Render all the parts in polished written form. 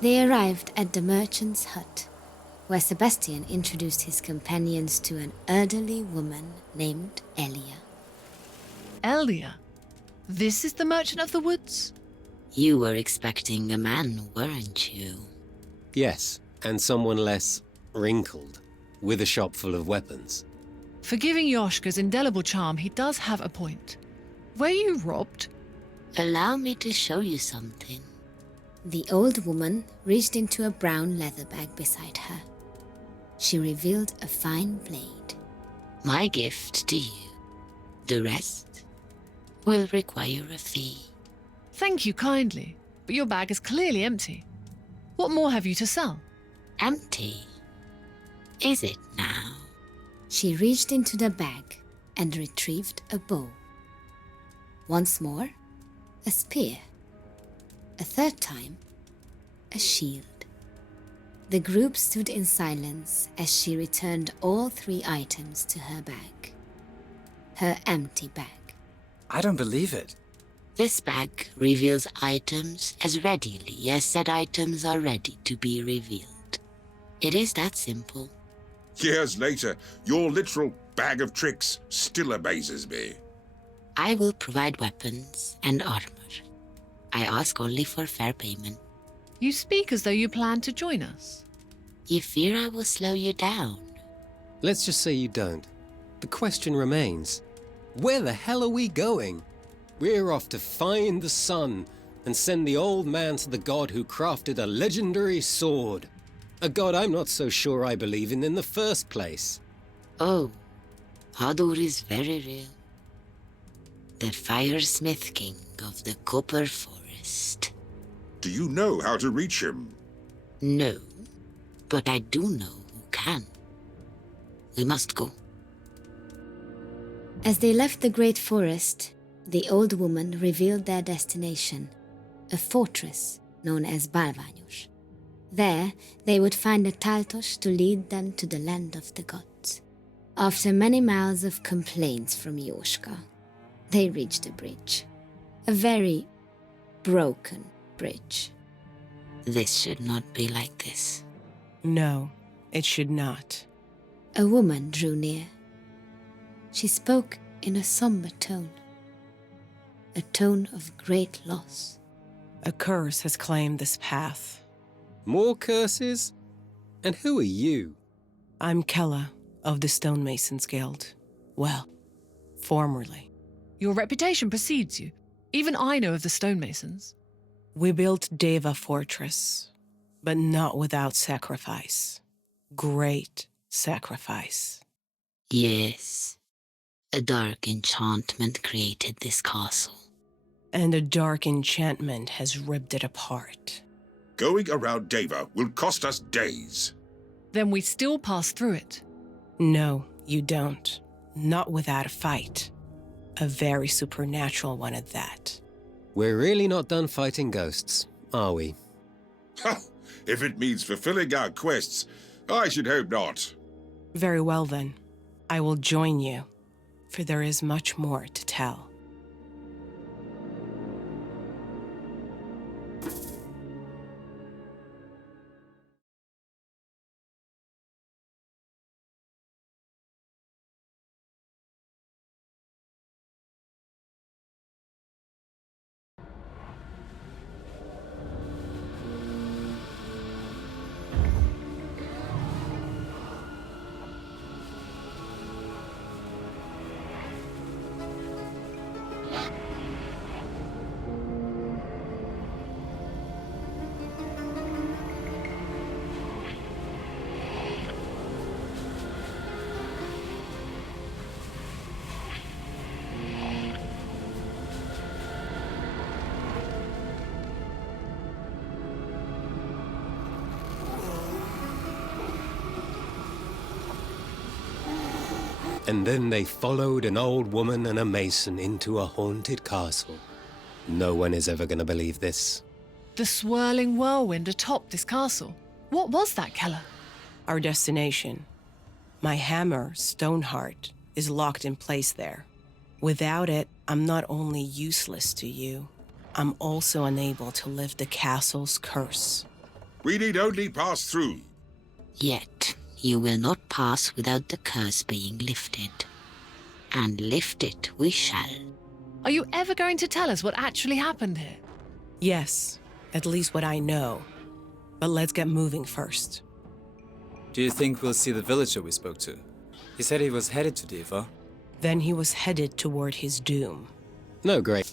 They arrived at the merchant's hut, where Sebastian introduced his companions to an elderly woman named Elia. Elia? This is the Merchant of the Woods? You were expecting a man, weren't you? Yes, and someone less wrinkled, with a shop full of weapons. Forgiving Yoshka's indelible charm, he does have a point. Were you robbed? Allow me to show you something. The old woman reached into a brown leather bag beside her. She revealed a fine blade. My gift to you. The rest will require a fee. Thank you kindly, but your bag is clearly empty. What more have you to sell? Empty? Is it now? She reached into the bag and retrieved a bow. Once more, a spear. A third time, a shield. The group stood in silence as she returned all 3 items to her bag. Her empty bag. I don't believe it. This bag reveals items as readily as said items are ready to be revealed. It is that simple. Years later, your literal bag of tricks still amazes me. I will provide weapons and armor. I ask only for fair payment. You speak as though you plan to join us. You fear I will slow you down? Let's just say you don't. The question remains, where the hell are we going? We're off to find the sun and send the old man to the god who crafted a legendary sword. A god I'm not so sure I believe in the first place. Oh, Hadur is very real. The Firesmith King of the Copper Forest. Do you know how to reach him? No, but I do know who can. We must go. As they left the great forest, the old woman revealed their destination, a fortress known as Balványos. There, they would find a Taltos to lead them to the land of the gods. After many miles of complaints from Yoshka, they reached the bridge. A very broken bridge. This should not be like this. No, it should not. A woman drew near. She spoke in a somber tone, a tone of great loss. A curse has claimed this path. More curses? And who are you? I'm Kella of the Stonemasons Guild. Well, formerly. Your reputation precedes you. Even I know of the stonemasons. We built Deva Fortress, but not without sacrifice. Great sacrifice. Yes. A dark enchantment created this castle. And a dark enchantment has ripped it apart. Going around Deva will cost us days. Then we still pass through it. No, you don't. Not without a fight. A very supernatural one at that. We're really not done fighting ghosts, are we? Ha! If it means fulfilling our quests, I should hope not. Very well then. I will join you, for there is much more to tell. And then they followed an old woman and a mason into a haunted castle. No one is ever going to believe this. The swirling whirlwind atop this castle. What was that, Kella? Our destination. My hammer, Stoneheart, is locked in place there. Without it, I'm not only useless to you, I'm also unable to lift the castle's curse. We need only pass through. Yet, you will not pass without the curse being lifted. And lift it we shall. Are you ever going to tell us what actually happened here? Yes, at least what I know. But let's get moving first. Do you think we'll see the villager we spoke to? He said he was headed to Deva. Then he was headed toward his doom. No great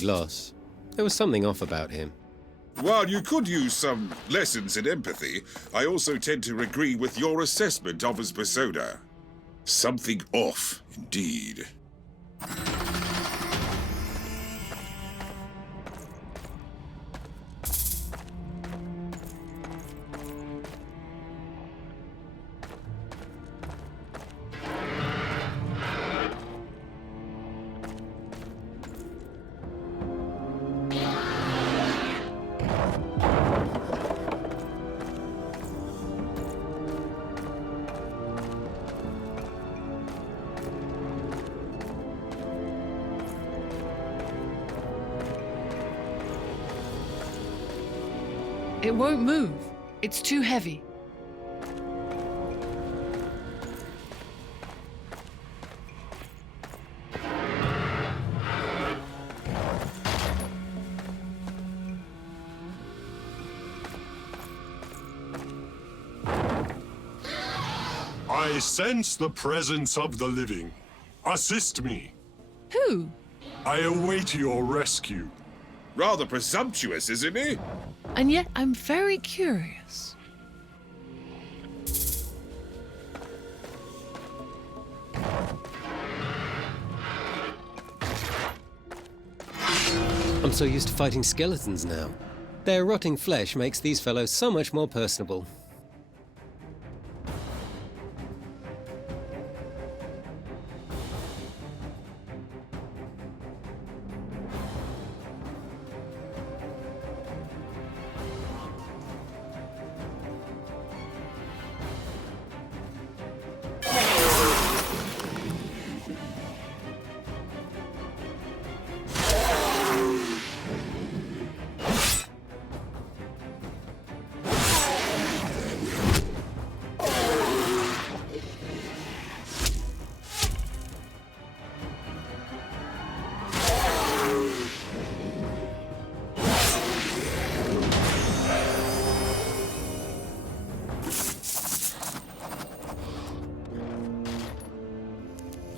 loss. There was something off about him. While you could use some lessons in empathy, I also tend to agree with your assessment of his persona. Something off, indeed. It won't move. It's too heavy. I sense the presence of the living. Assist me. Who? I await your rescue. Rather presumptuous, isn't he? And yet I'm very curious. I'm so used to fighting skeletons now. Their rotting flesh makes these fellows so much more personable.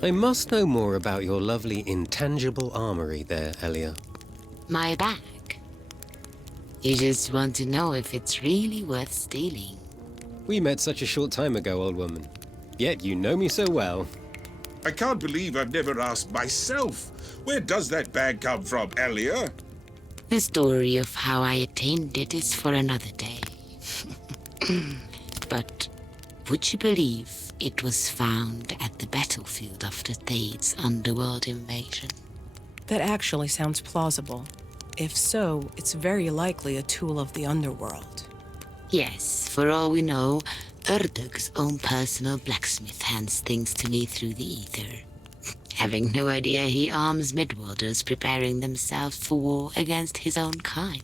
I must know more about your lovely intangible armory there, Elia. My bag. You just want to know if it's really worth stealing. We met such a short time ago, old woman. Yet you know me so well. I can't believe I've never asked myself. Where does that bag come from, Elia? The story of how I attained it is for another day. But would you believe it was found at the battlefield after Thade's underworld invasion? That actually sounds plausible. If so, it's very likely a tool of the underworld. Yes, for all we know, Urdug's own personal blacksmith hands things to me through the ether. Having no idea he arms Midwarders preparing themselves for war against his own kind.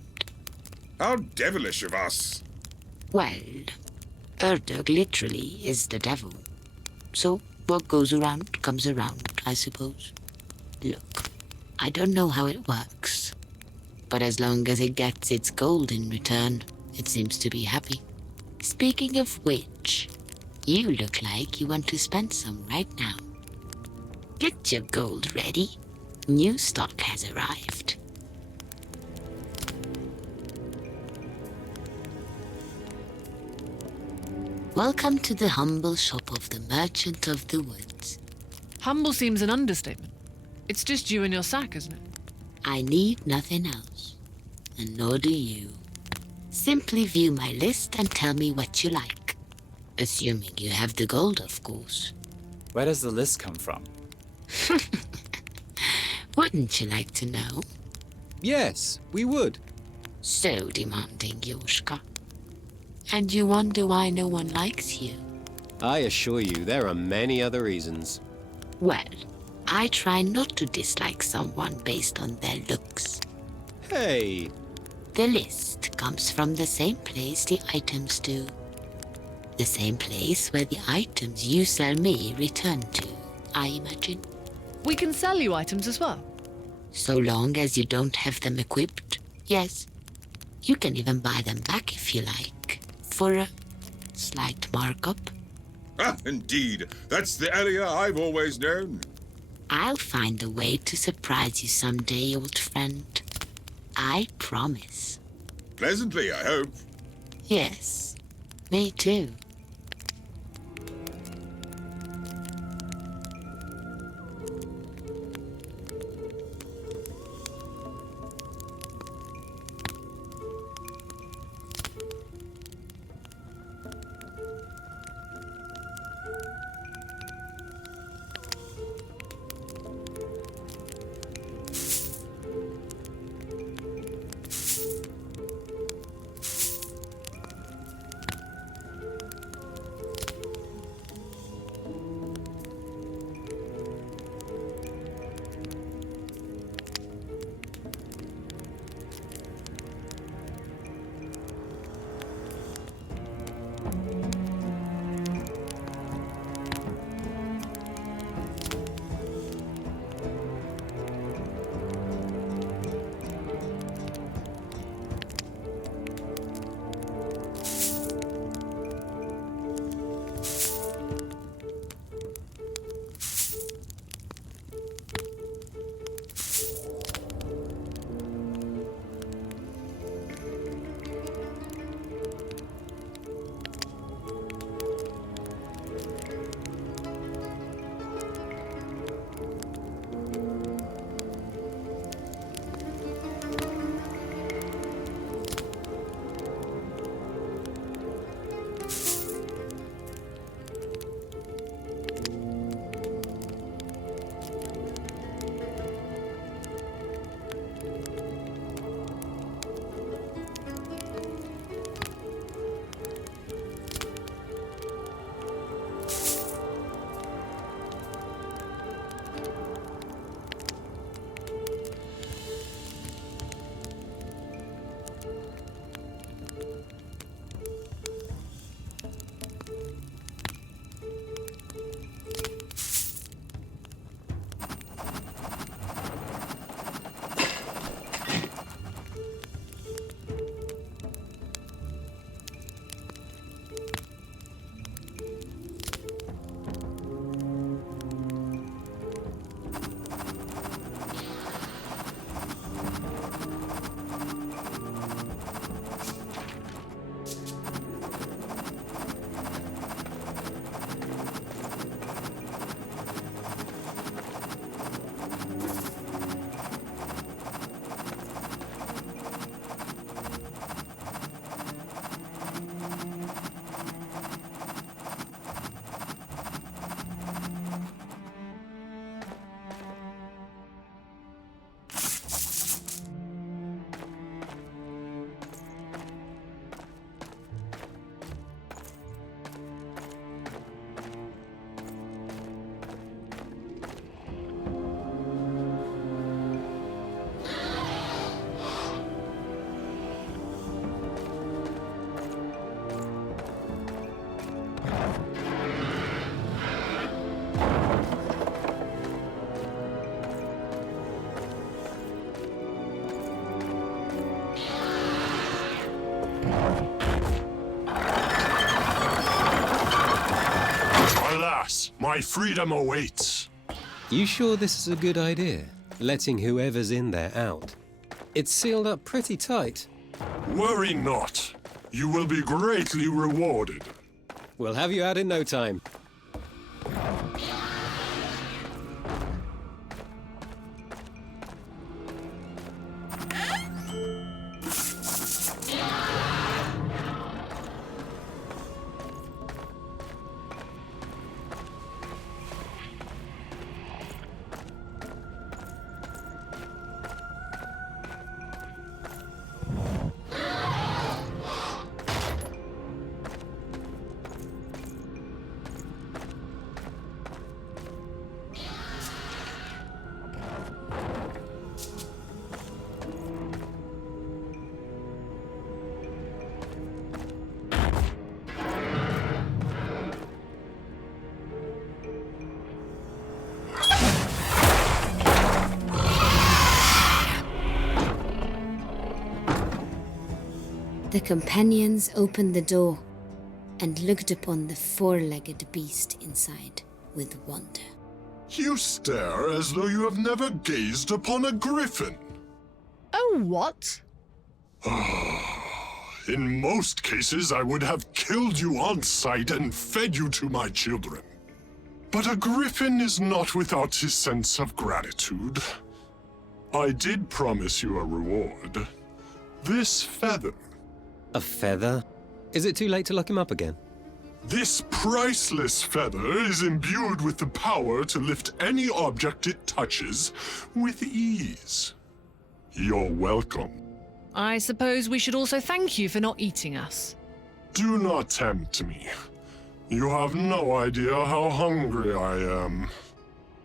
How devilish of us. Well, Urdug literally is the devil. So, what goes around comes around, I suppose. Look, I don't know how it works, but as long as it gets its gold in return, it seems to be happy. Speaking of which, you look like you want to spend some right now. Get your gold ready. New stock has arrived. Welcome to the humble shop of the Merchant of the Woods. Humble seems an understatement. It's just you and your sack, isn't it? I need nothing else, and nor do you. Simply view my list and tell me what you like. Assuming you have the gold, of course. Where does the list come from? Wouldn't you like to know? Yes, we would. So demanding, Yoshka. And you wonder why no one likes you? I assure you, there are many other reasons. Well, I try not to dislike someone based on their looks. Hey, The list comes from the same place the items do. The same place where the items you sell me return to, I imagine. We can sell you items as well. So long as you don't have them equipped, yes. You can even buy them back if you like, for a slight markup. Ah, indeed. That's the area I've always known. I'll find a way to surprise you someday, old friend. I promise. Pleasantly, I hope. Yes, me too. Alas, my freedom awaits. You sure this is a good idea? Letting whoever's in there out. It's sealed up pretty tight. Worry not. You will be greatly rewarded. We'll have you out in no time. The companions opened the door and looked upon the four-legged beast inside with wonder. You stare as though you have never gazed upon a griffin. Oh, what? In most cases, I would have killed you on sight and fed you to my children. But a griffin is not without his sense of gratitude. I did promise you a reward. This feather. A feather? Is it too late to lock him up again? This priceless feather is imbued with the power to lift any object it touches with ease. You're welcome. I suppose we should also thank you for not eating us. Do not tempt me. You have no idea how hungry I am.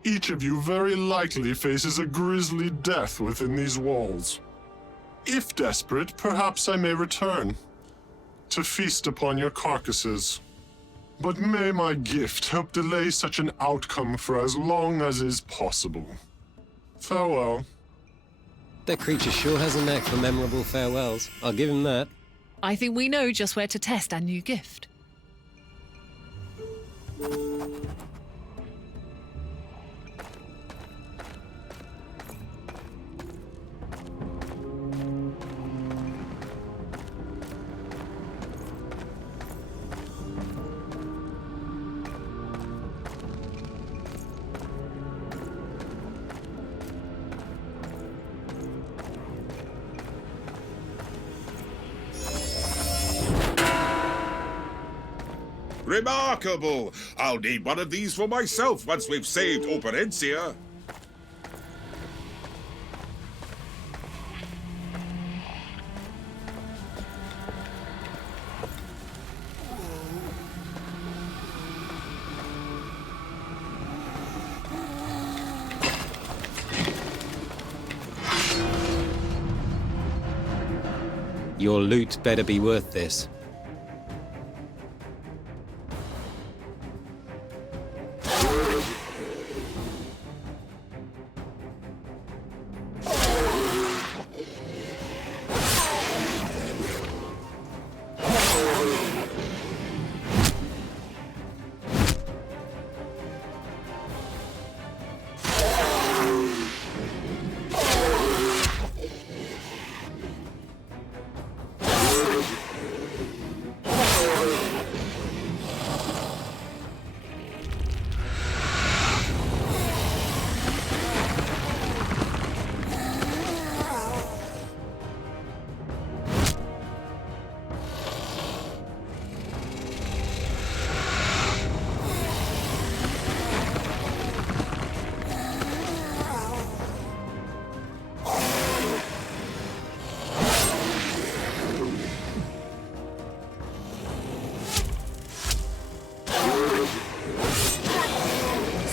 Each of you very likely faces a grisly death within these walls. If desperate, perhaps I may return to feast upon your carcasses. But may my gift help delay such an outcome for as long as is possible. Farewell. That creature sure has a knack for memorable farewells. I'll give him that. I think we know just where to test our new gift. Remarkable! I'll need one of these for myself once we've saved Operencia. Your loot better be worth this.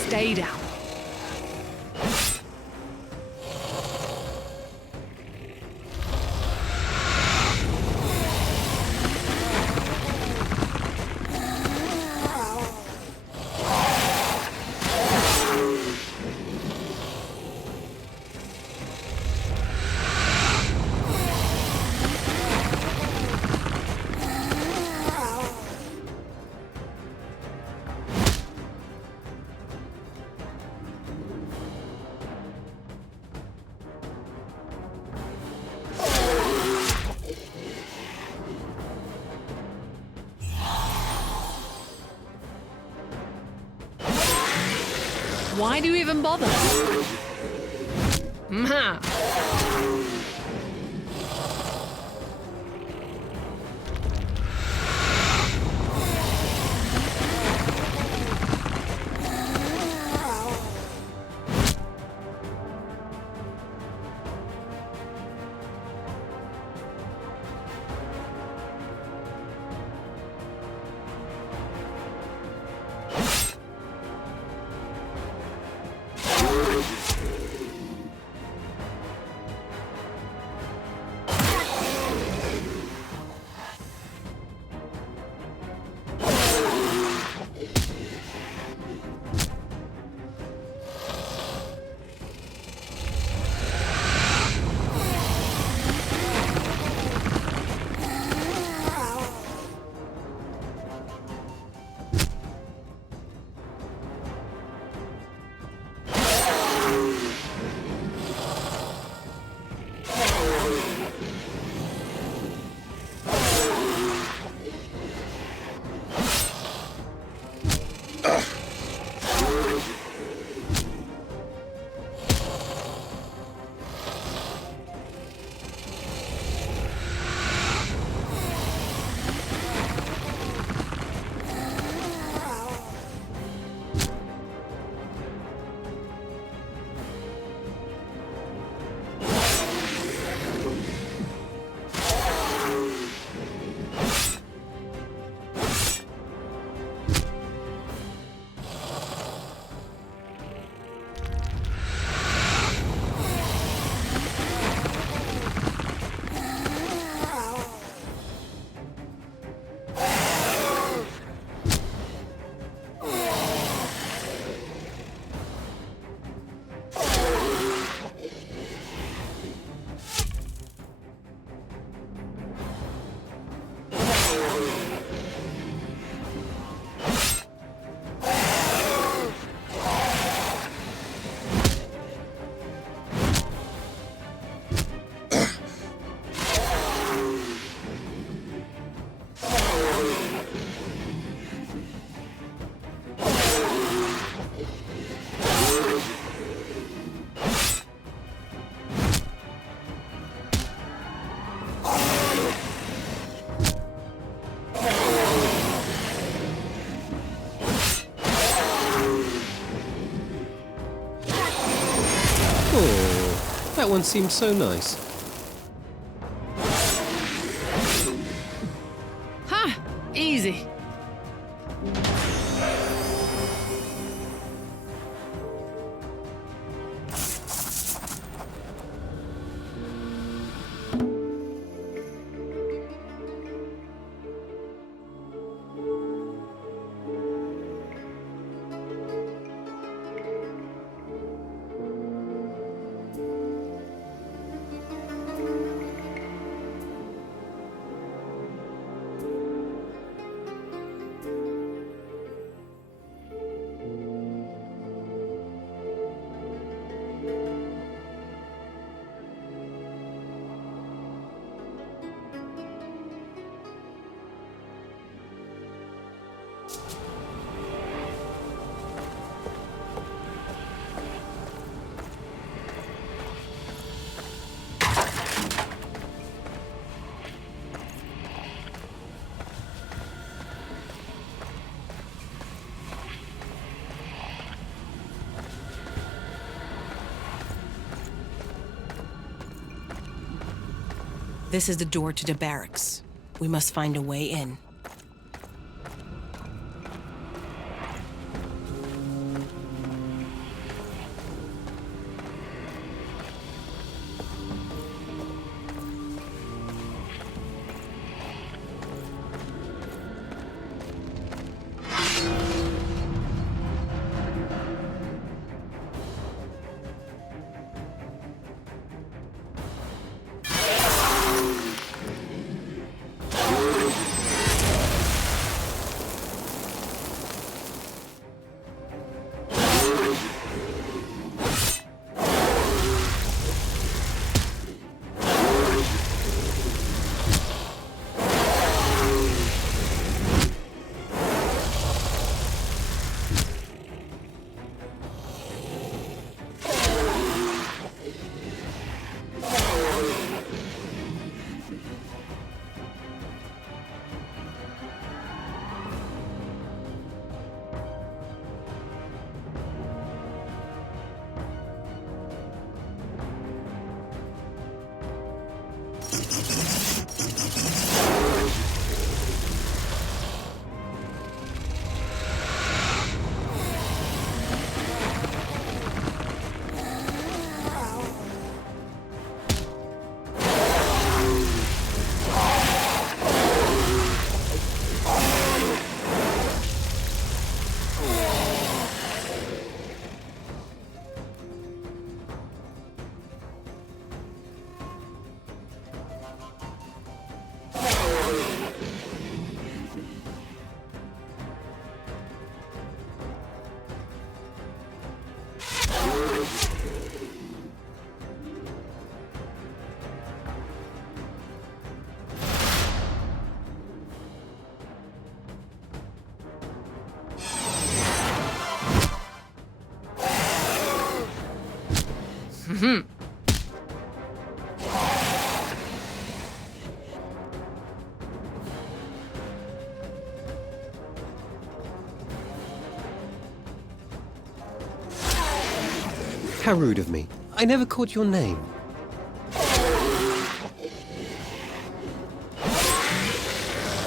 Stay down. Why do you even bother? Mha! Oh, that one seemed so nice. Ha! Easy. This is the door to the barracks. We must find a way in. How rude of me. I never caught your name.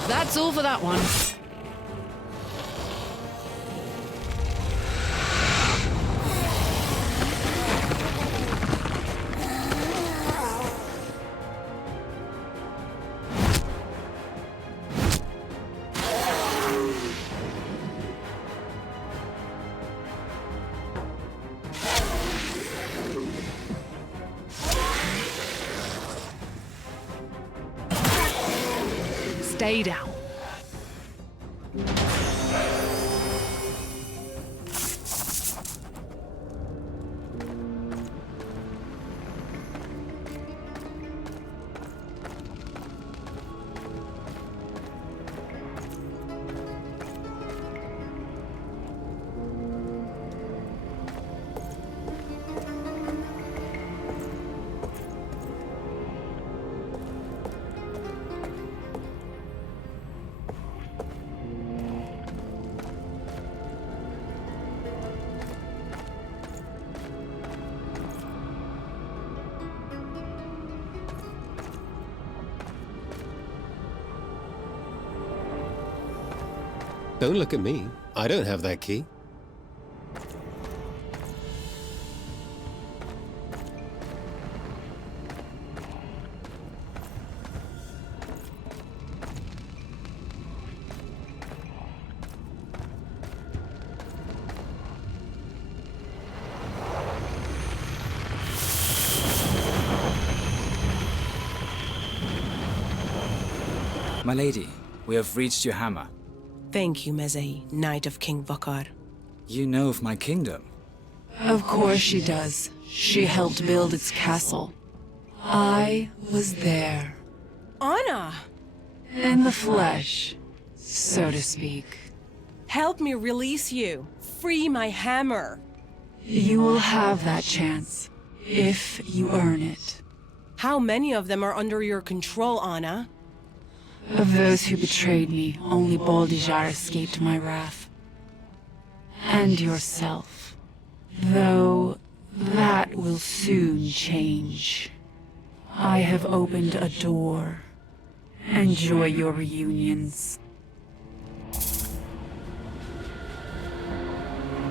That's all for that one. Stay down. Don't look at me. I don't have that key. My lady, we have reached your hammer. Thank you, Mezei, Knight of King Vakar. You know of my kingdom. Of course she does. She helped build its castle. I was there. Anna! In the flesh, so to speak. Help me release you. Free my hammer. You will have that chance, if you earn it. How many of them are under your control, Anna? Of those who betrayed me, only Baldijar escaped my wrath. And yourself. Though that will soon change. I have opened a door. Enjoy your reunions.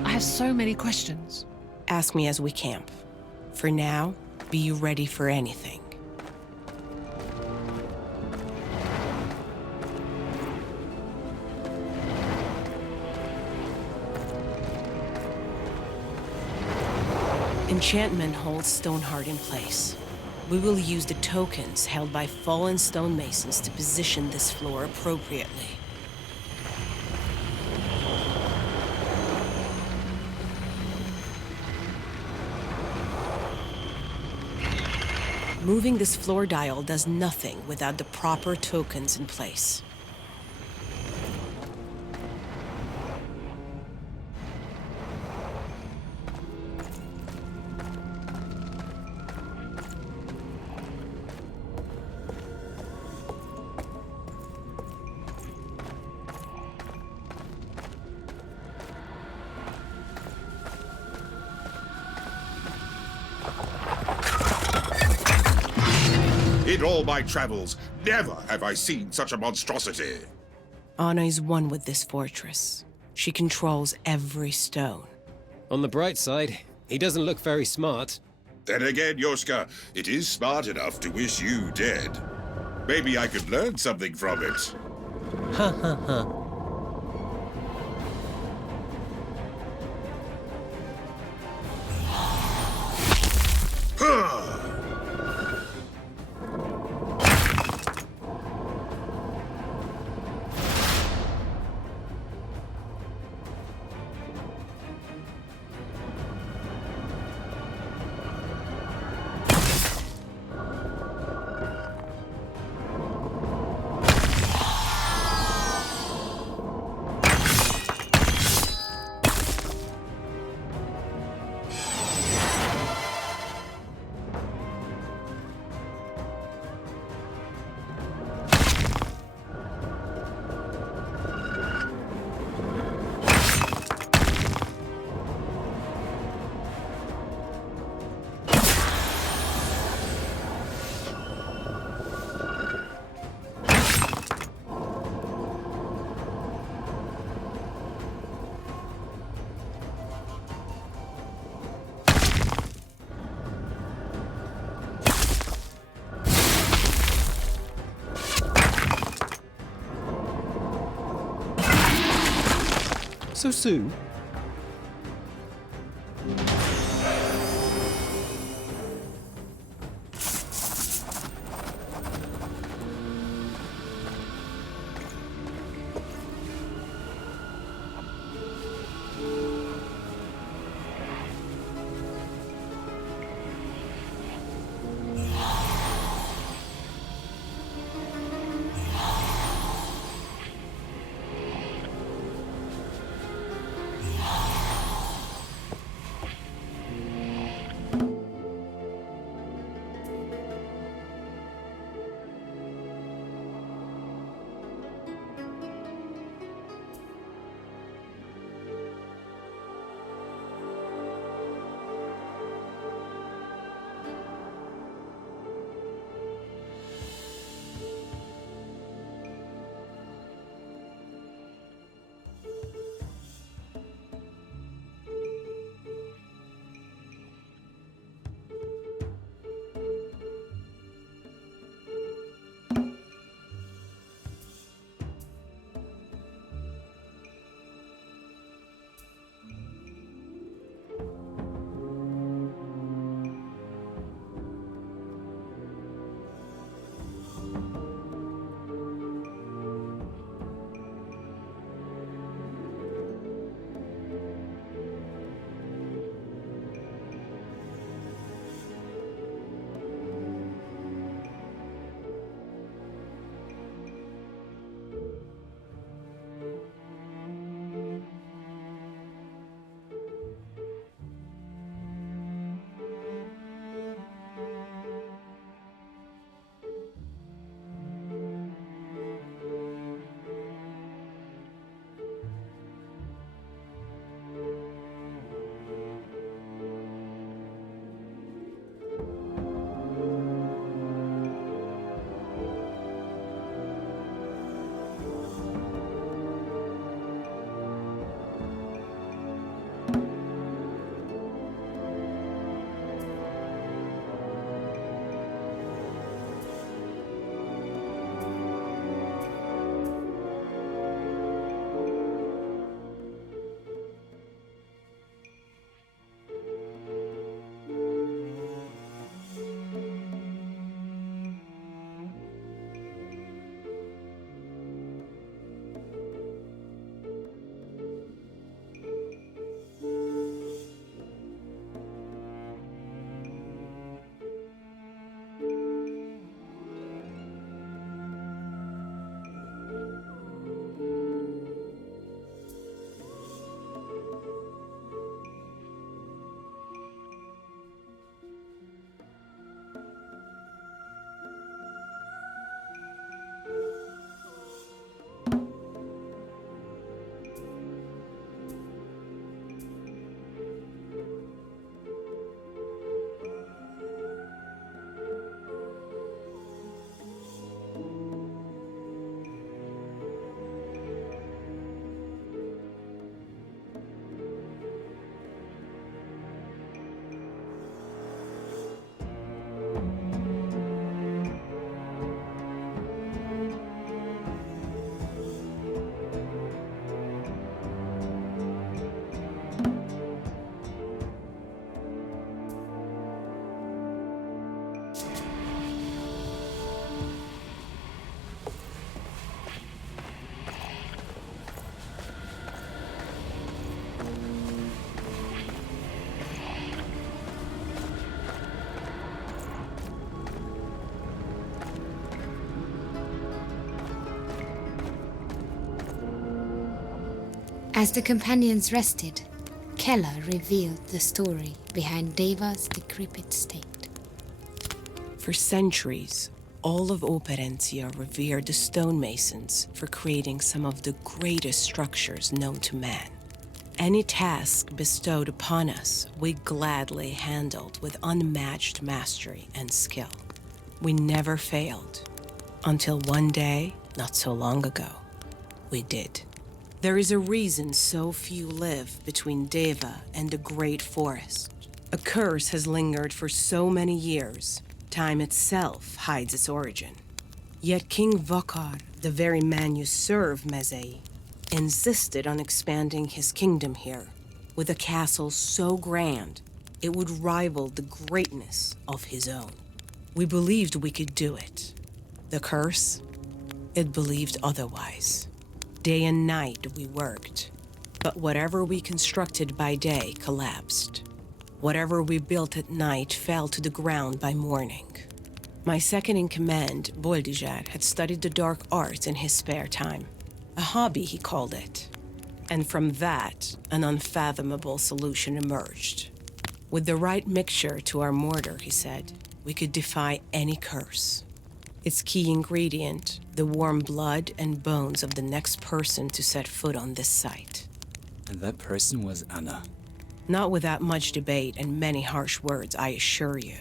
I have so many questions. Ask me as we camp. For now, be ready for anything. Enchantment holds Stoneheart in place. We will use the tokens held by fallen stonemasons to position this floor appropriately. Moving this floor dial does nothing without the proper tokens in place. In all my travels, never have I seen such a monstrosity. Anna is one with this fortress. She controls every stone. On the bright side, he doesn't look very smart. Then again, Yoshka, it is smart enough to wish you dead. Maybe I could learn something from it. Ha ha ha. So soon? As the companions rested, Keller revealed the story behind Deva's decrepit state. For centuries, all of Operencia revered the stonemasons for creating some of the greatest structures known to man. Any task bestowed upon us, we gladly handled with unmatched mastery and skill. We never failed, until one day, not so long ago, we did. There is a reason so few live between Deva and the great forest. A curse has lingered for so many years, time itself hides its origin. Yet King Vokar, the very man you serve, Mezei, insisted on expanding his kingdom here, with a castle so grand it would rival the greatness of his own. We believed we could do it. The curse, it believed otherwise. Day and night we worked, but whatever we constructed by day collapsed. Whatever we built at night fell to the ground by morning. My second-in-command, Boldijar, had studied the dark arts in his spare time. A hobby, he called it. And from that, an unfathomable solution emerged. With the right mixture to our mortar, he said, we could defy any curse. Its key ingredient, the warm blood and bones of the next person to set foot on this site. And that person was Anna. Not without much debate and many harsh words, I assure you.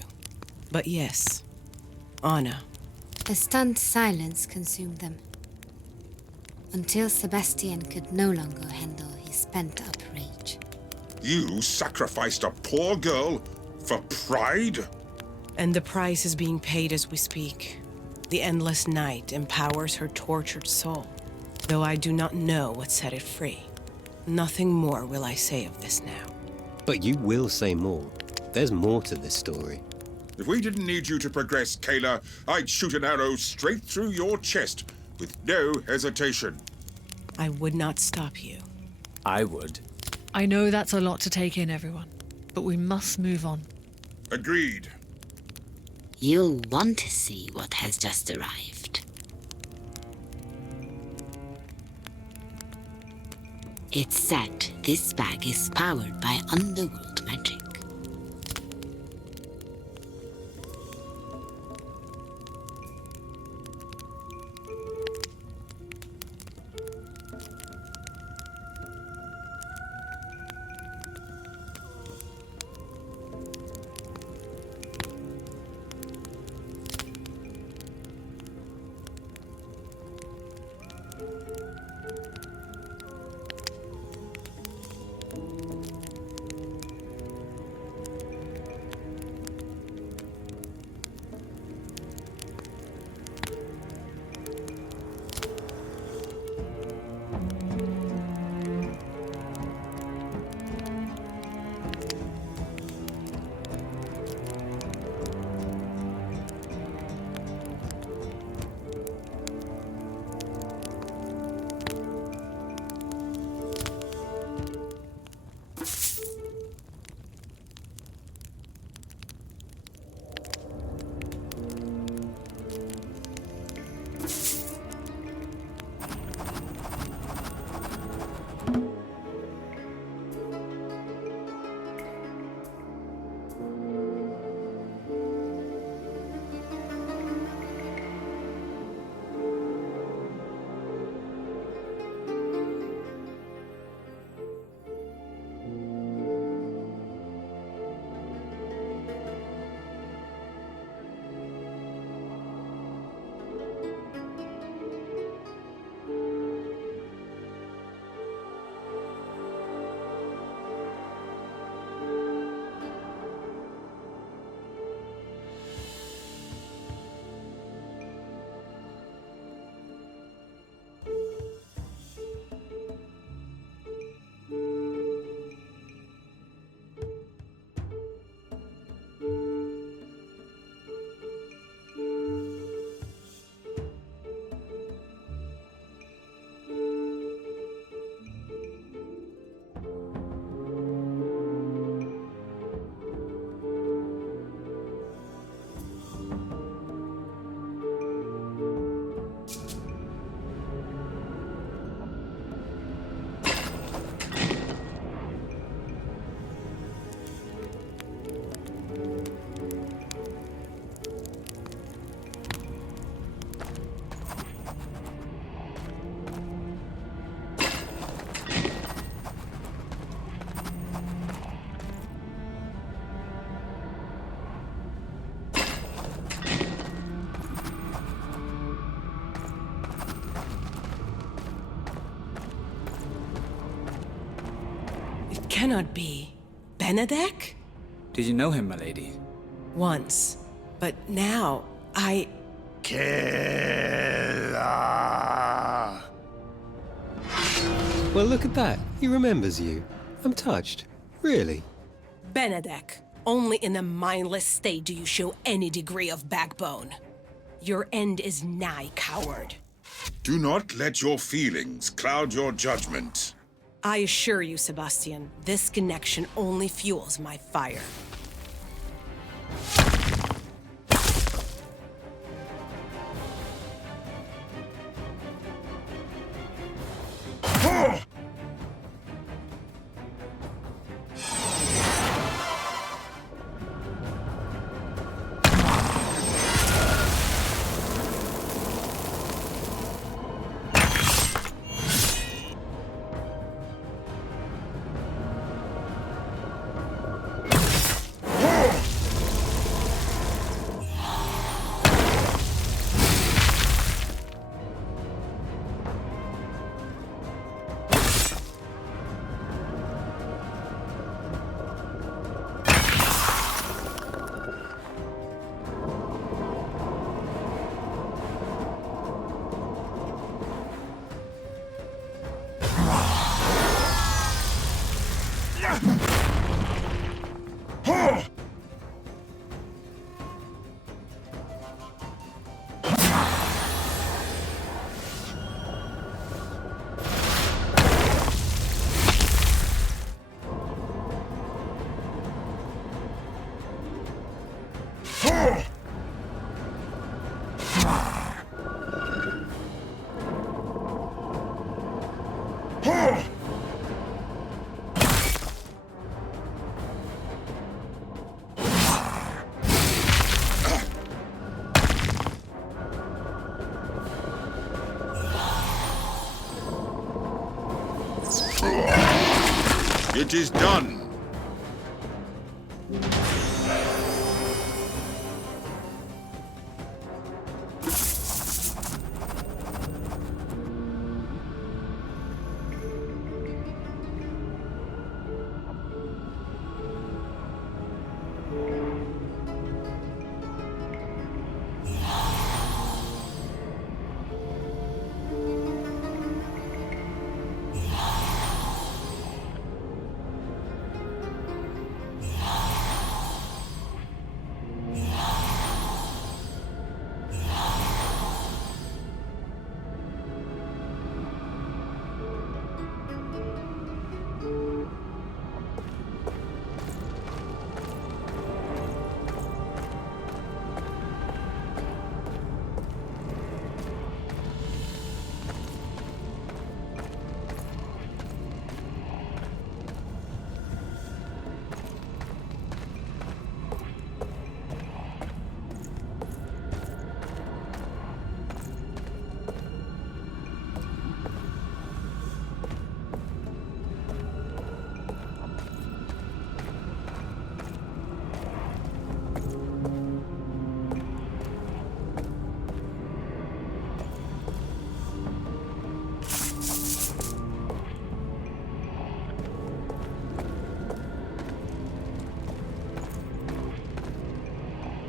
But yes, Anna. A stunned silence consumed them, until Sebastian could no longer handle his pent-up rage. You sacrificed a poor girl for pride? And the price is being paid as we speak. The endless night empowers her tortured soul, though I do not know what set it free. Nothing more will I say of this now. But you will say more. There's more to this story. If we didn't need you to progress, Kayla, I'd shoot an arrow straight through your chest with no hesitation. I would not stop you. I would. I know that's a lot to take in, everyone, but we must move on. Agreed. You'll want to see what has just arrived. It's said this bag is powered by underworld magic. cannot be. Benedek? Did you know him, my lady? Once. But now, I... Killer! Well, look at that. He remembers you. I'm touched. Really. Benedek, only in a mindless state do you show any degree of backbone. Your end is nigh, coward. Do not let your feelings cloud your judgment. I assure you, Sebastian, this connection only fuels my fire. It is done.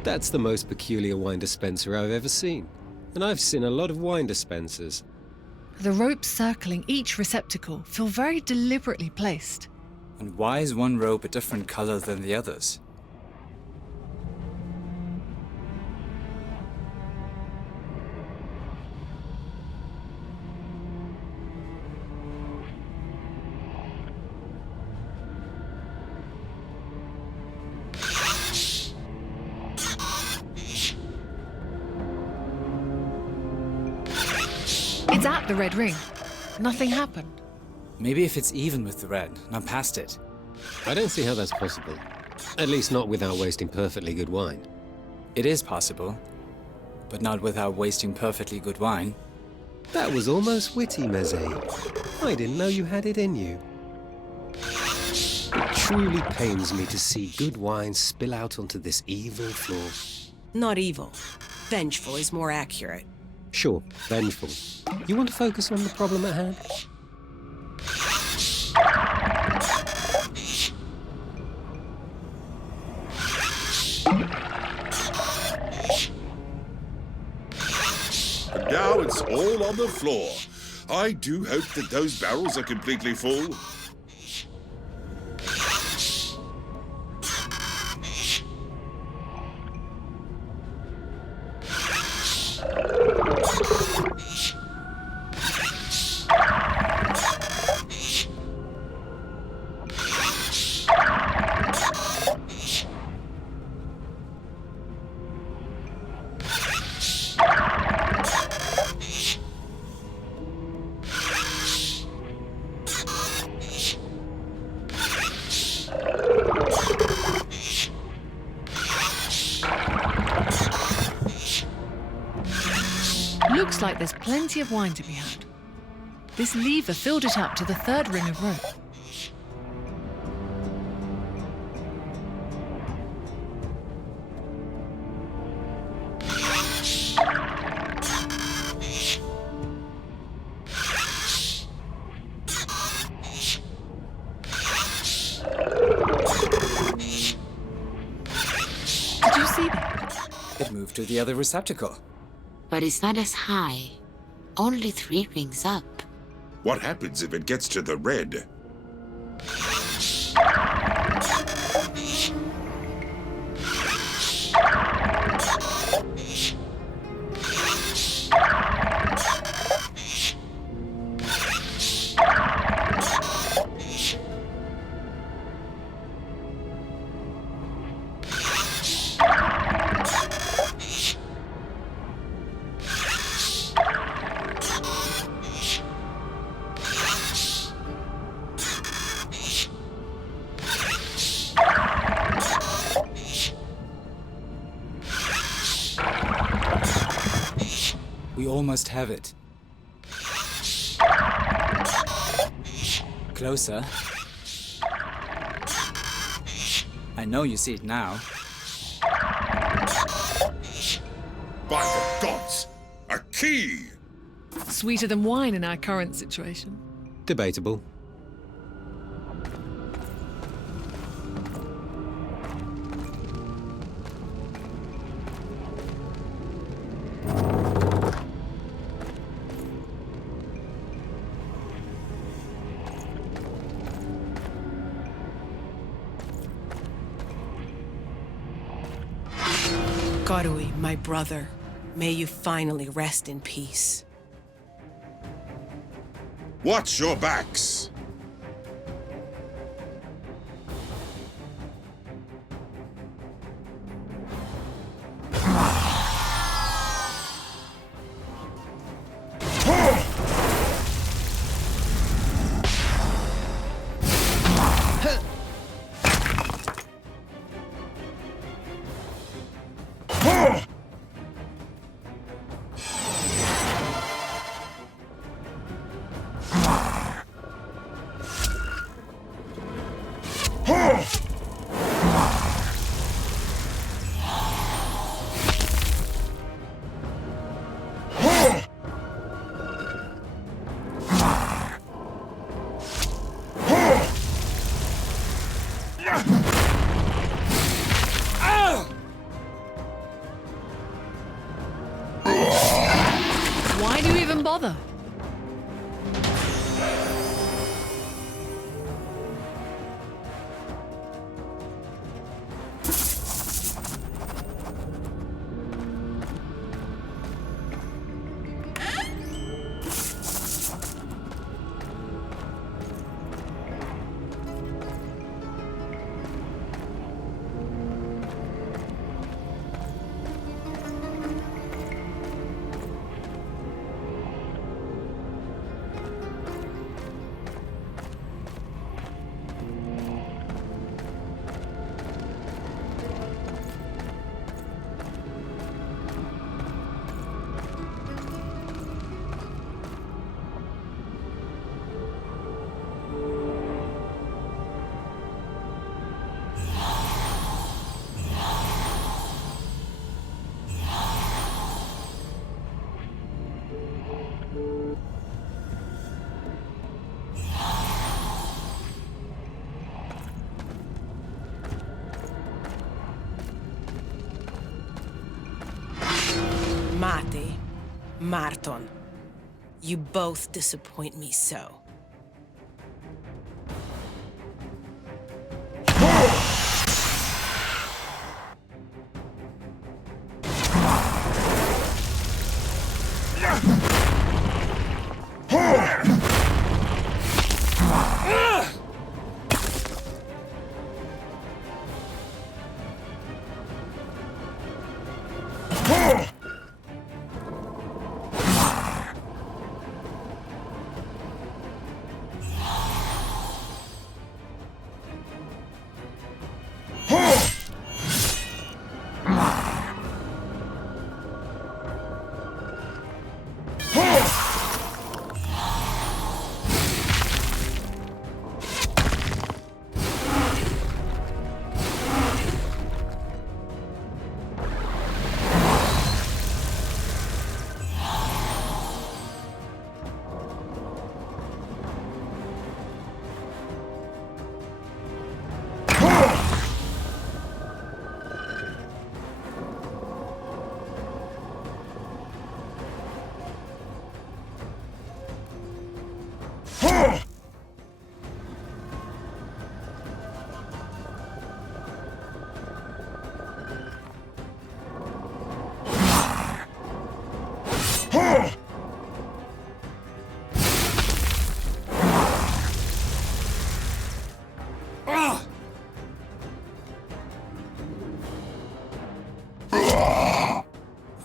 That's the most peculiar wine dispenser I've ever seen. And I've seen a lot of wine dispensers. The ropes circling each receptacle feel very deliberately placed. And why is one rope a different color than the others? It's at the red ring. Nothing happened. Maybe if it's even with the red, not past it. I don't see how that's possible. At least not without wasting perfectly good wine. It is possible, but not without wasting perfectly good wine. That was almost witty, Meze. I didn't know you had it in you. It truly pains me to see good wine spill out onto this evil floor. Not evil. Vengeful is more accurate. Sure, vengeful. You want to focus on the problem at hand? And now it's all on the floor. I do hope that those barrels are completely full. Looks like there's plenty of wine to be had. This lever filled it up to the third ring of rope. Did you see that? It moved to the other receptacle. But it's not as high. Only 3 rings up. What happens if it gets to the red? We almost have it. Closer. I know you see it now. By the gods! A key! Sweeter than wine in our current situation. Debatable. Garui, my brother, may you finally rest in peace. Watch your backs! Why do you even bother? Mate, Marton. You both disappoint me so.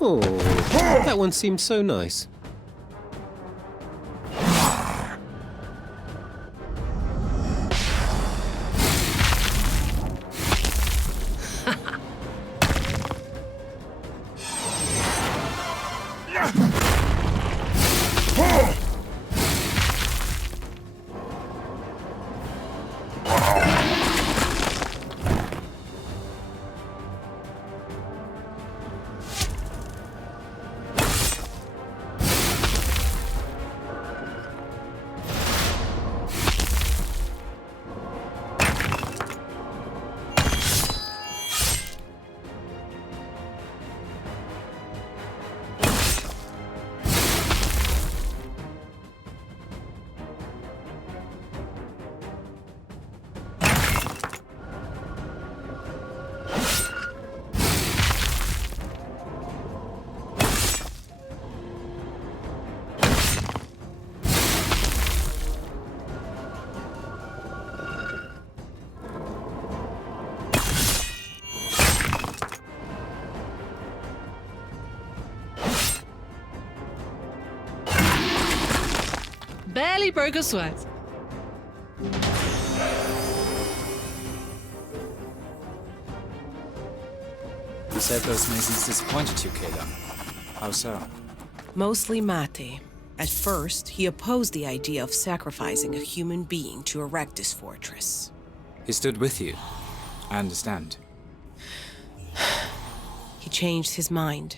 Oh, that one seemed so nice. Barely broke a sweat. You said those masons disappointed you, Kayla. How so? Mostly Mate. At first, he opposed the idea of sacrificing a human being to erect this fortress. He stood with you. I understand. He changed his mind,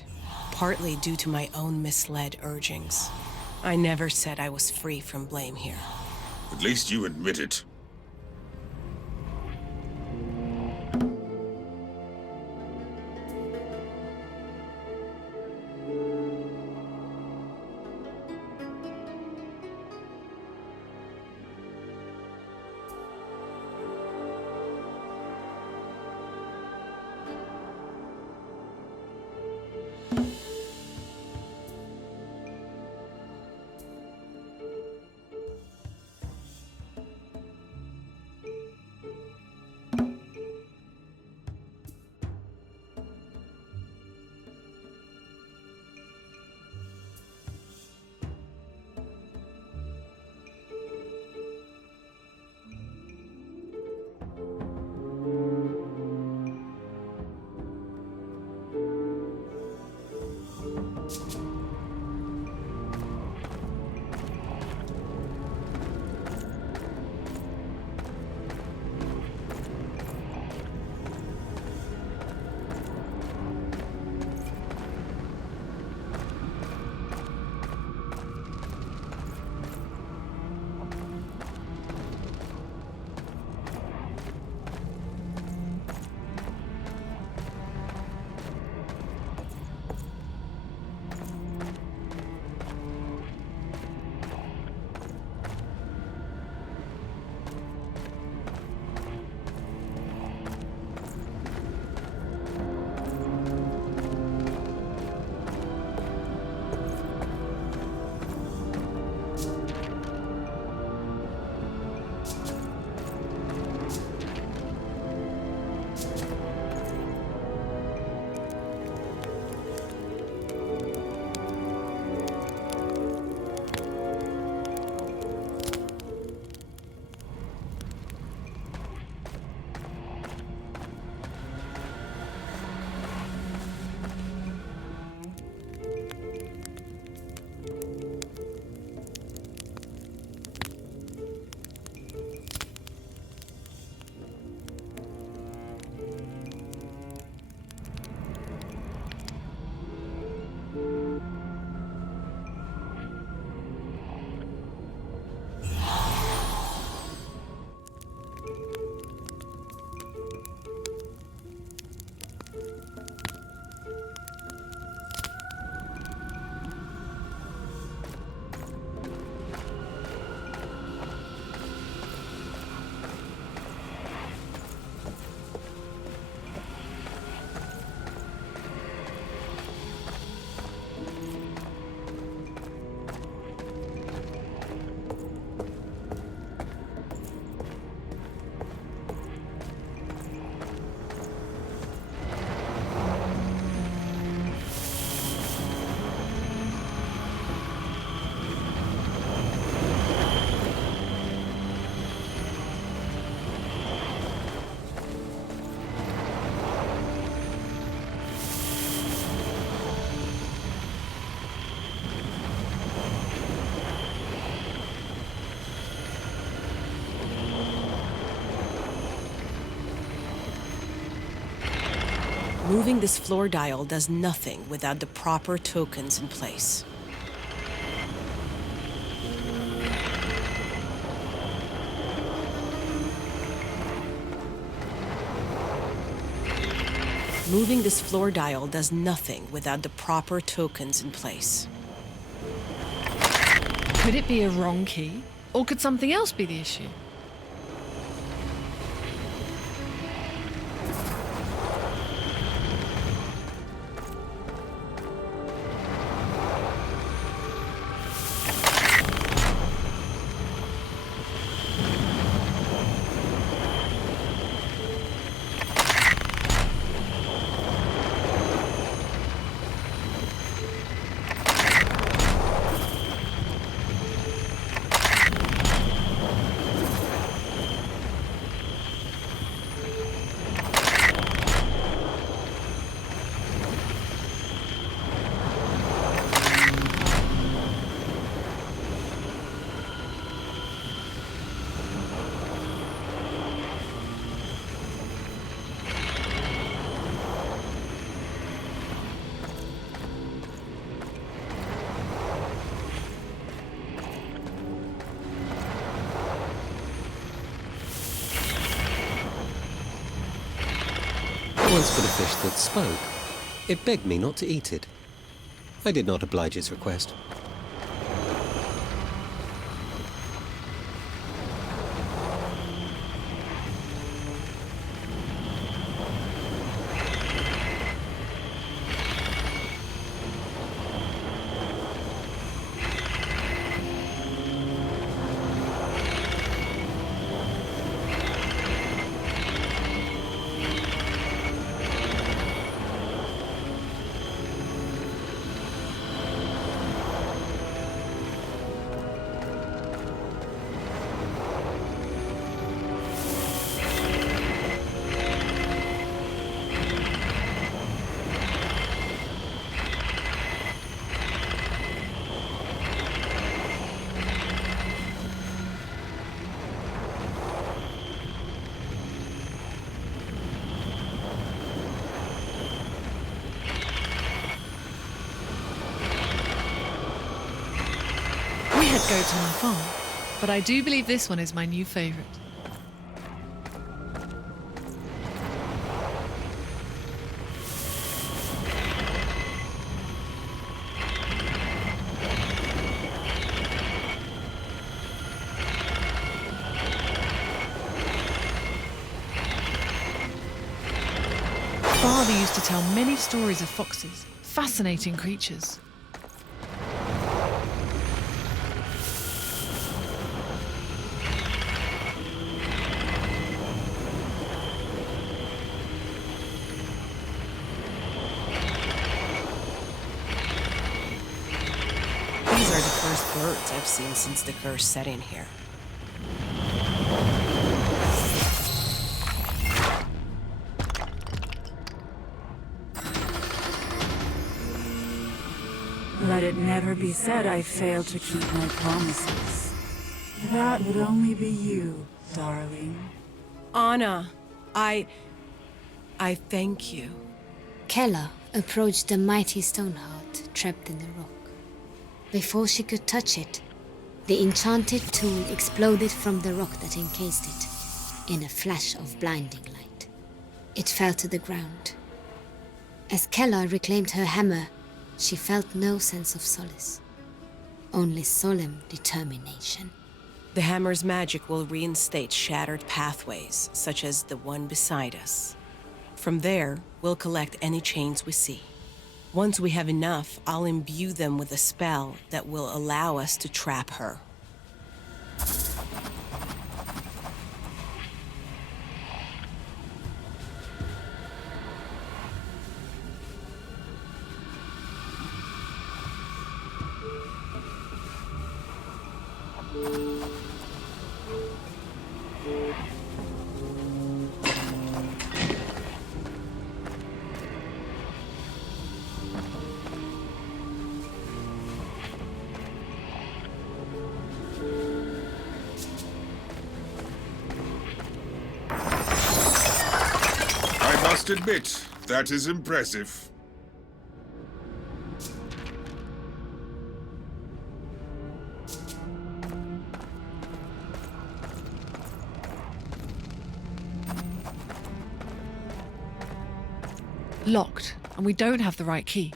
partly due to my own misled urgings. I never said I was free from blame here. At least you admit it. Moving this floor dial does nothing without the proper tokens in place. Moving this floor dial does nothing without the proper tokens in place. Could it be a wrong key? Or could something else be the issue? Once for the fish that spoke, it begged me not to eat it. I did not oblige its request. Go to my farm, but I do believe this one is my new favorite. Father used to tell many stories of foxes, fascinating creatures. These are the first birds I've seen since the curse set in here. Let it never be said I failed to keep my promises. That would only be you, darling. Anna, I thank you. Kella approached the mighty stone heart trapped in the rock. Before she could touch it, the enchanted tool exploded from the rock that encased it, in a flash of blinding light. It fell to the ground. As Kella reclaimed her hammer, she felt no sense of solace, only solemn determination. The hammer's magic will reinstate shattered pathways, such as the one beside us. From there, we'll collect any chains we see. Once we have enough, I'll imbue them with a spell that will allow us to trap her. I must admit, That is impressive. Locked, and we don't have the right key.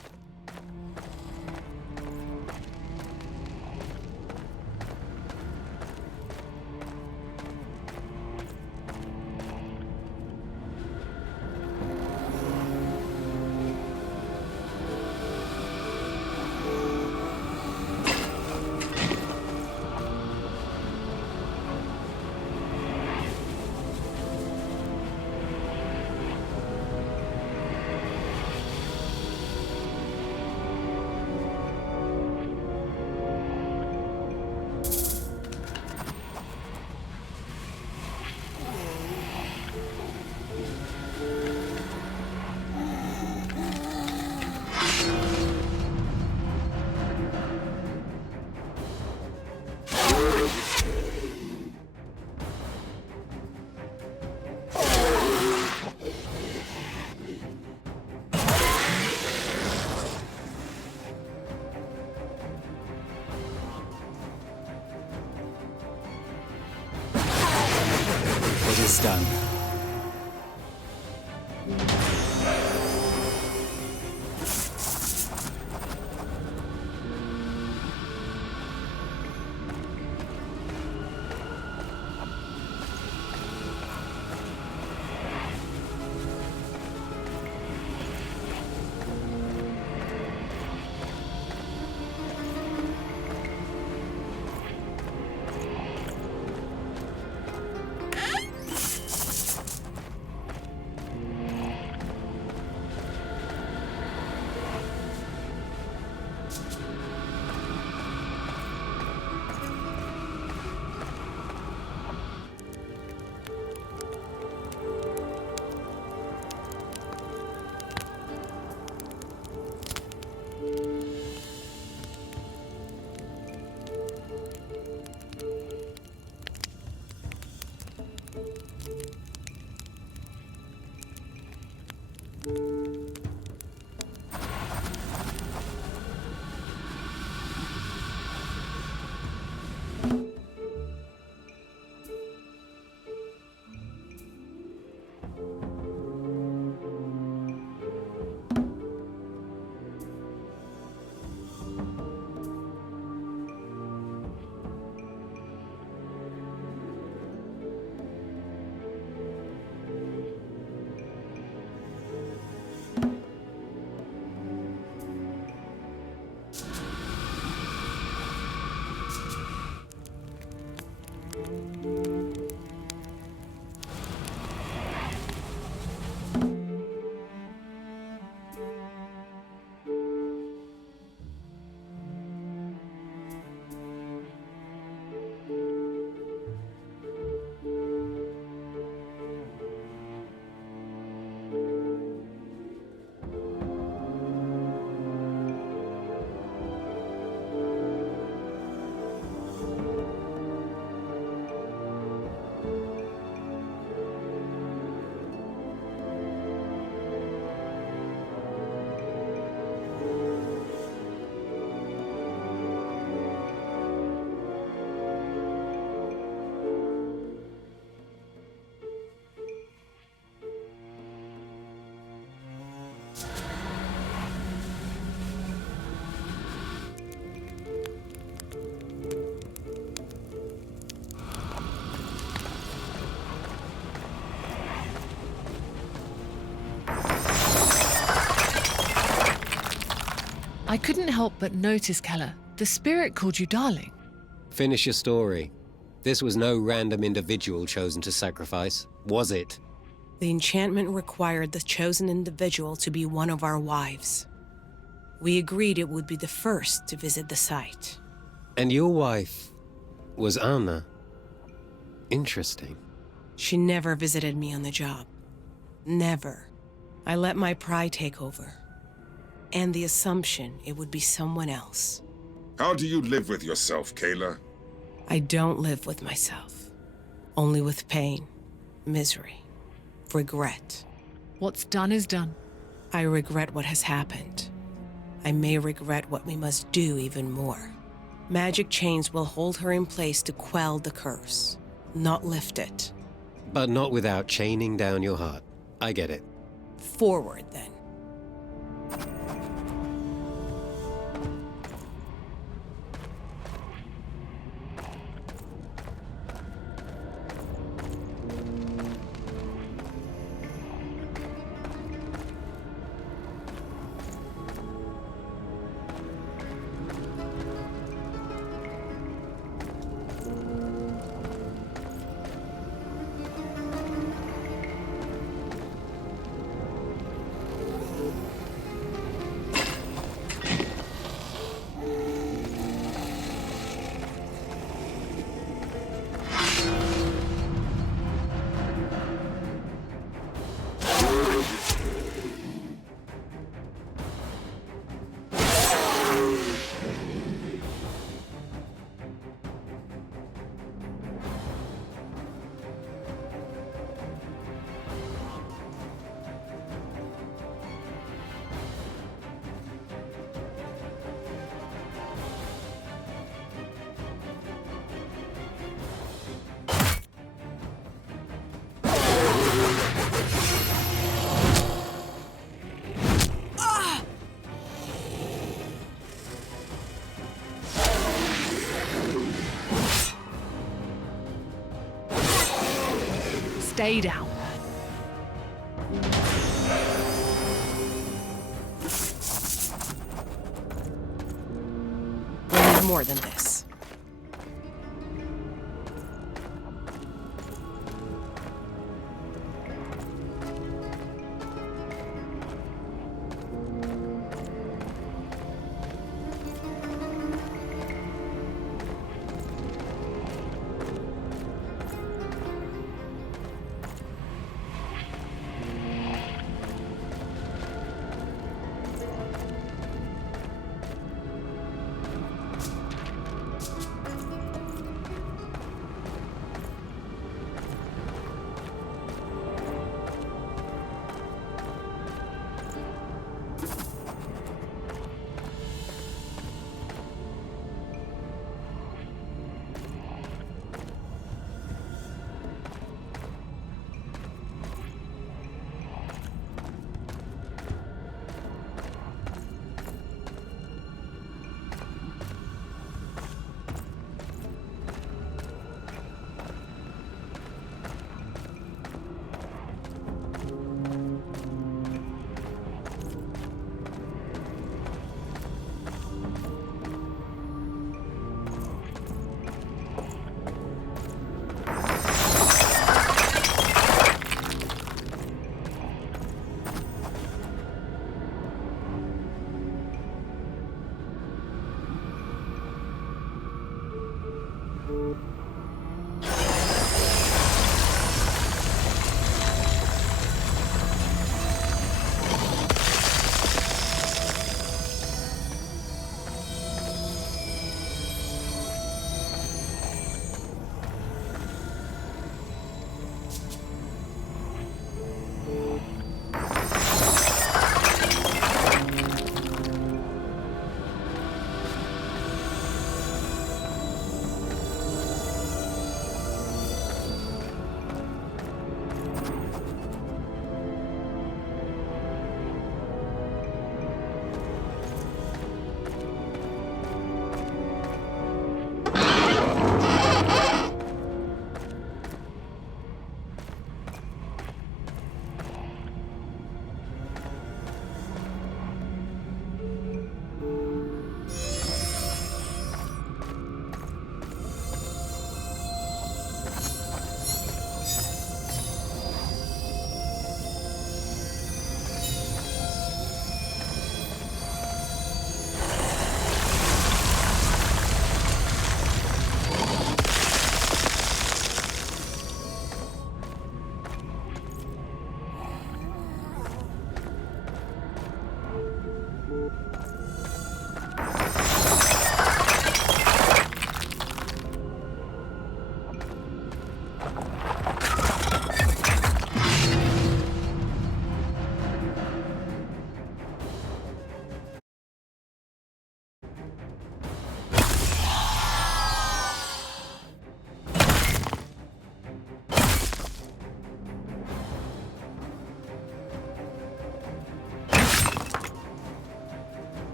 It is done. I couldn't help but notice, Keller. The spirit called you darling. Finish your story. This was no random individual chosen to sacrifice, was it? The enchantment required the chosen individual to be one of our wives. We agreed it would be the first to visit the site. And your wife was Anna. Interesting. She never visited me on the job. Never. I let my pride take over. And the assumption it would be someone else. How do you live with yourself, Kayla? I don't live with myself. Only with pain, misery, regret. What's done is done. I regret what has happened. I may regret what we must do even more. Magic chains will hold her in place to quell the curse, not lift it. But not without chaining down your heart. I get it. Forward, then. Stay down. We need more than this.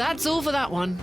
That's all for that one.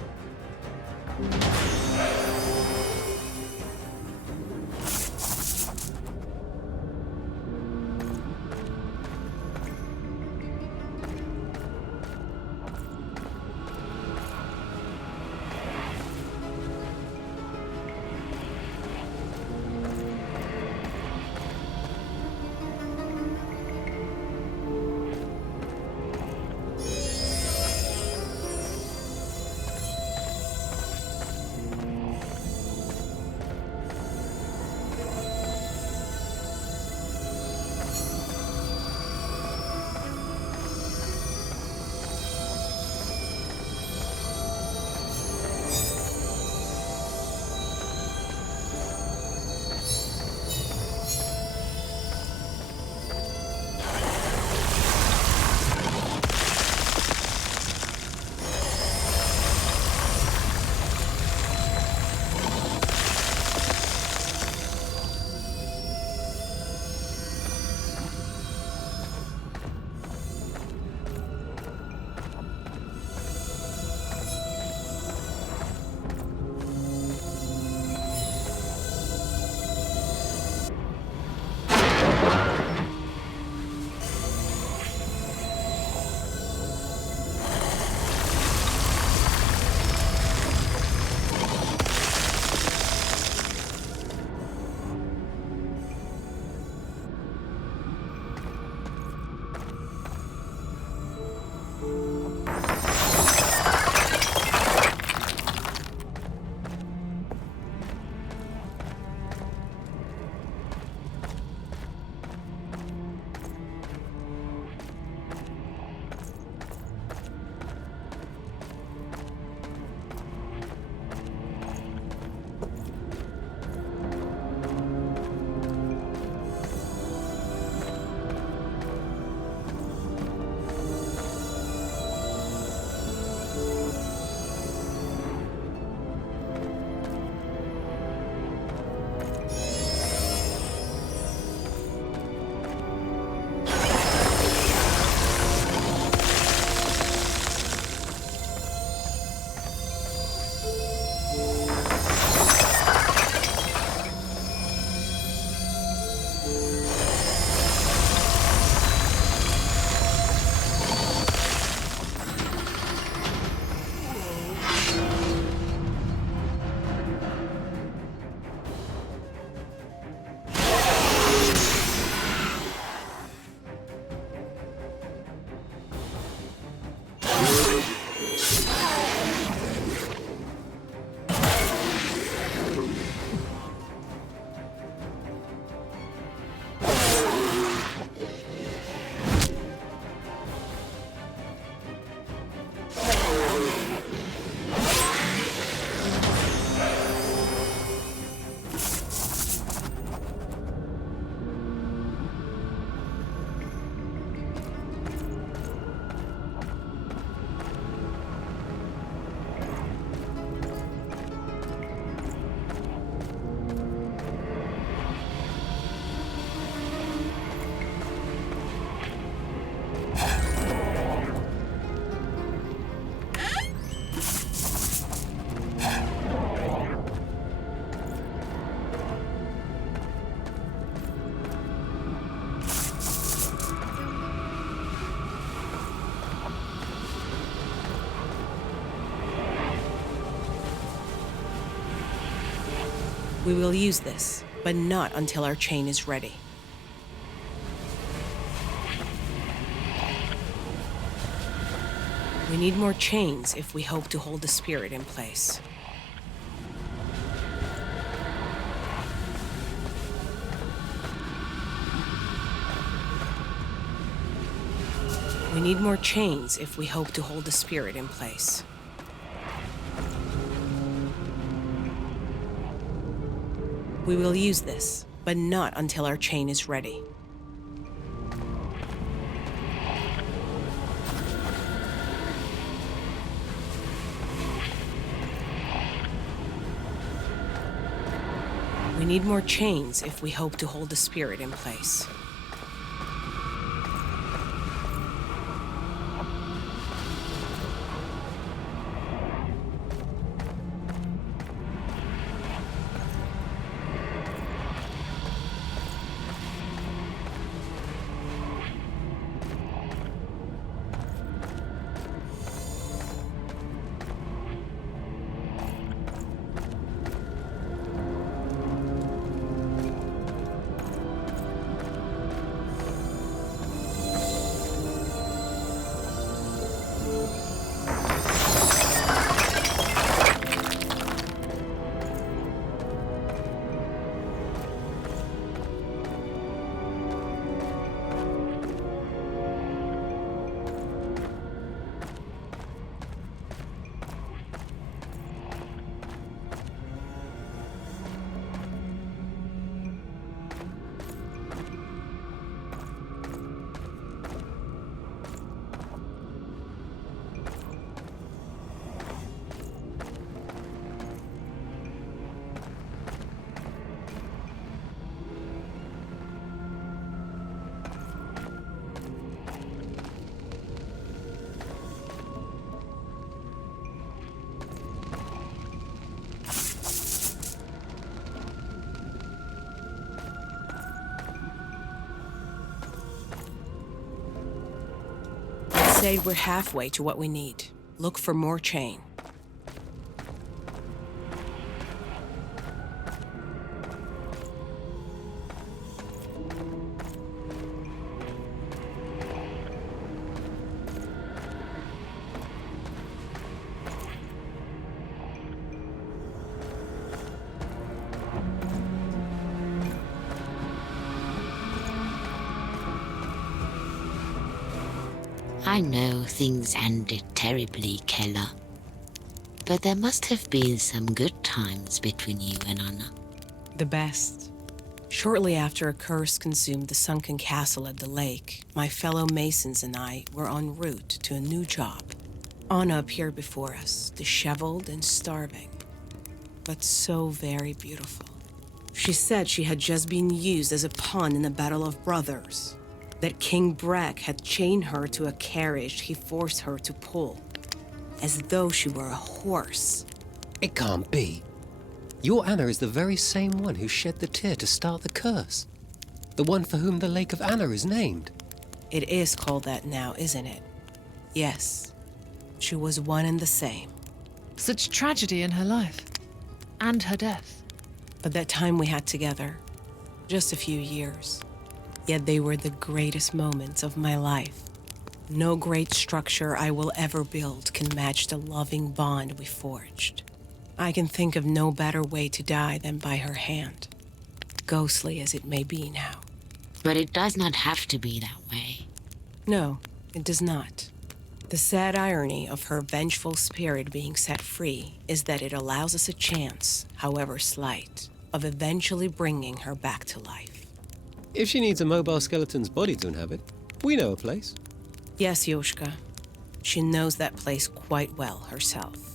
We will use this, but not until our chain is ready. We need more chains if we hope to hold the spirit in place. We need more chains if we hope to hold the spirit in place. We will use this, but not until our chain is ready. We need more chains if we hope to hold the spirit in place. say we're halfway to what we need. Look for more chain. I know things ended terribly, Keller. But there must have been some good times between you and Anna. The best. Shortly after a curse consumed the sunken castle at the lake, my fellow masons and I were en route to a new job. Anna appeared before us, disheveled and starving, but so very beautiful. She said she had just been used as a pawn in a battle of brothers, that King Breck had chained her to a carriage he forced her to pull, as though she were a horse. It can't be. Your Anna is the very same one who shed the tear to start the curse. The one for whom the Lake of Anna is named. It is called that now, isn't it? Yes. She was one and the same. Such tragedy in her life. And her death. But that time we had together, just a few years. Yet they were the greatest moments of my life. No great structure I will ever build can match the loving bond we forged. I can think of no better way to die than by her hand, ghostly as it may be now. But it does not have to be that way. No, it does not. The sad irony of her vengeful spirit being set free is that it allows us a chance, however slight, of eventually bringing her back to life. If she needs a mobile skeleton's body to inhabit, we know a place. Yes, Yoshka. She knows that place quite well herself.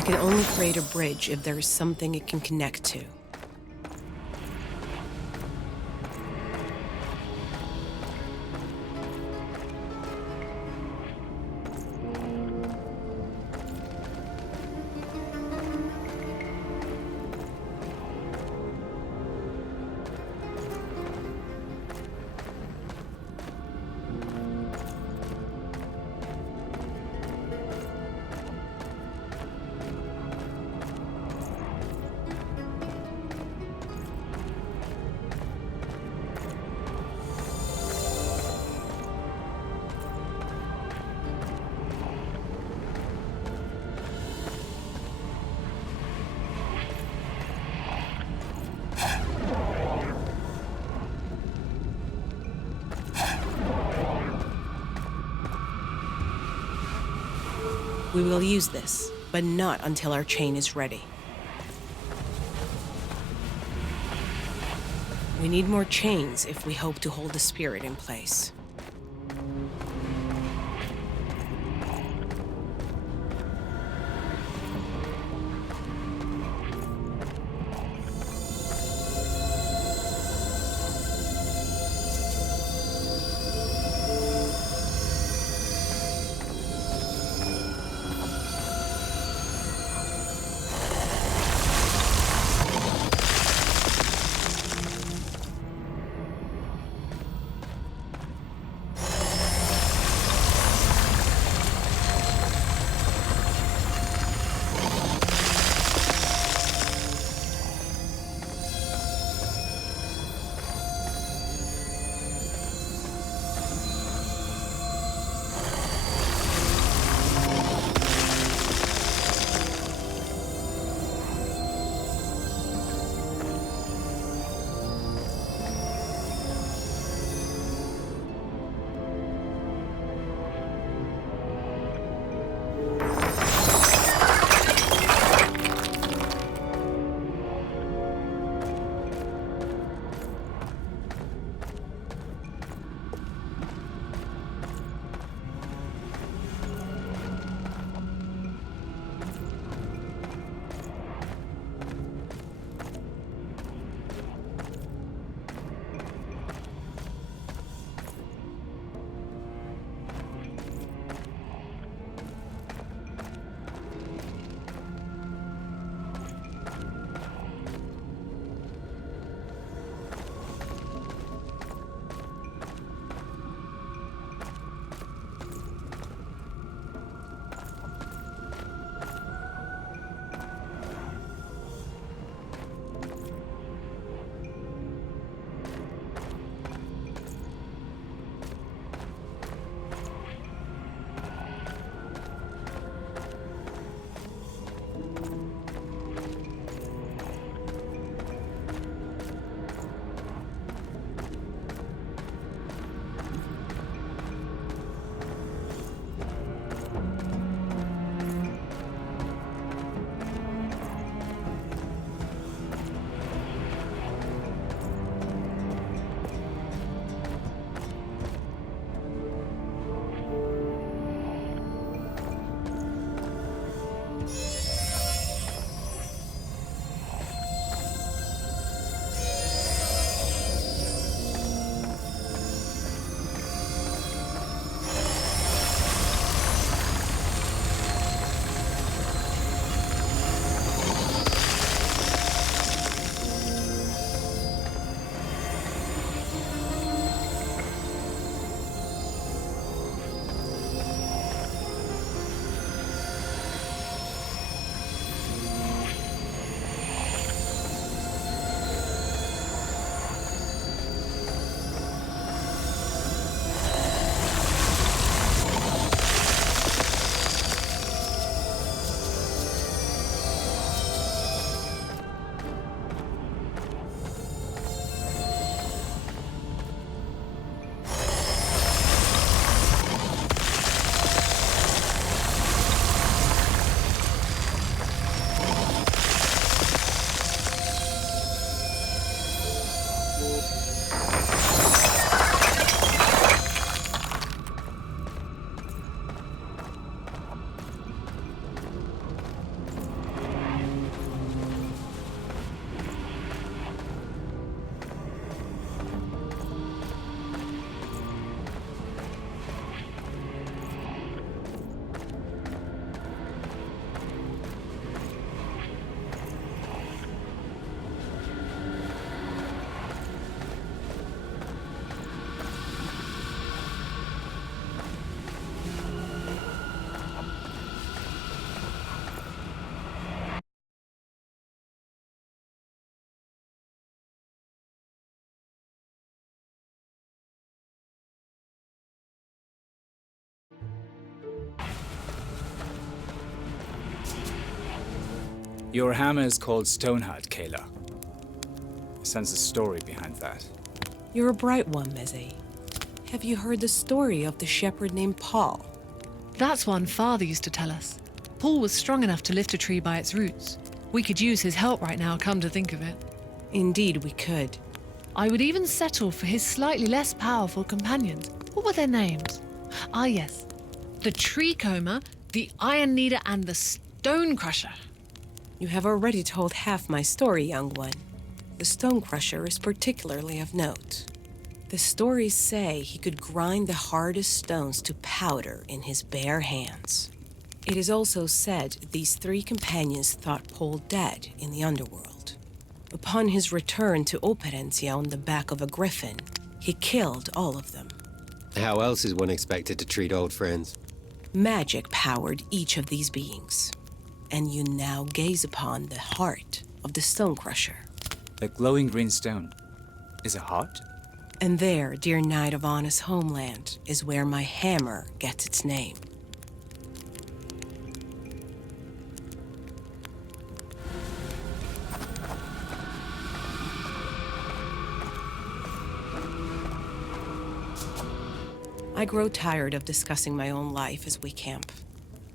I can only create a bridge if there is something it can connect to. We will use this, but not until our chain is ready. We need more chains if we hope to hold the spirit in place. Your hammer is called Stoneheart, Kayla. I sense a story behind that. You're a bright one, Meze. Have you heard the story of the shepherd named Paul? That's one Father used to tell us. Paul was strong enough to lift a tree by its roots. We could use his help right now, come to think of it. Indeed, we could. I would even settle for his slightly less powerful companions. What were their names? Ah, yes. The Tree Comber, the Iron Kneader, and the Stone Crusher. You have already told half my story, young one. The Stone Crusher is particularly of note. The stories say he could grind the hardest stones to powder in his bare hands. It is also said these three companions thought Paul dead in the underworld. Upon his return to Operencia on the back of a griffin, he killed all of them. How else is one expected to treat old friends? Magic powered each of these beings, and you now gaze upon the heart of the Stone Crusher. The glowing green stone. Is it hot? And there, dear knight of Anna's homeland, is where my hammer gets its name. I grow tired of discussing my own life as we camp.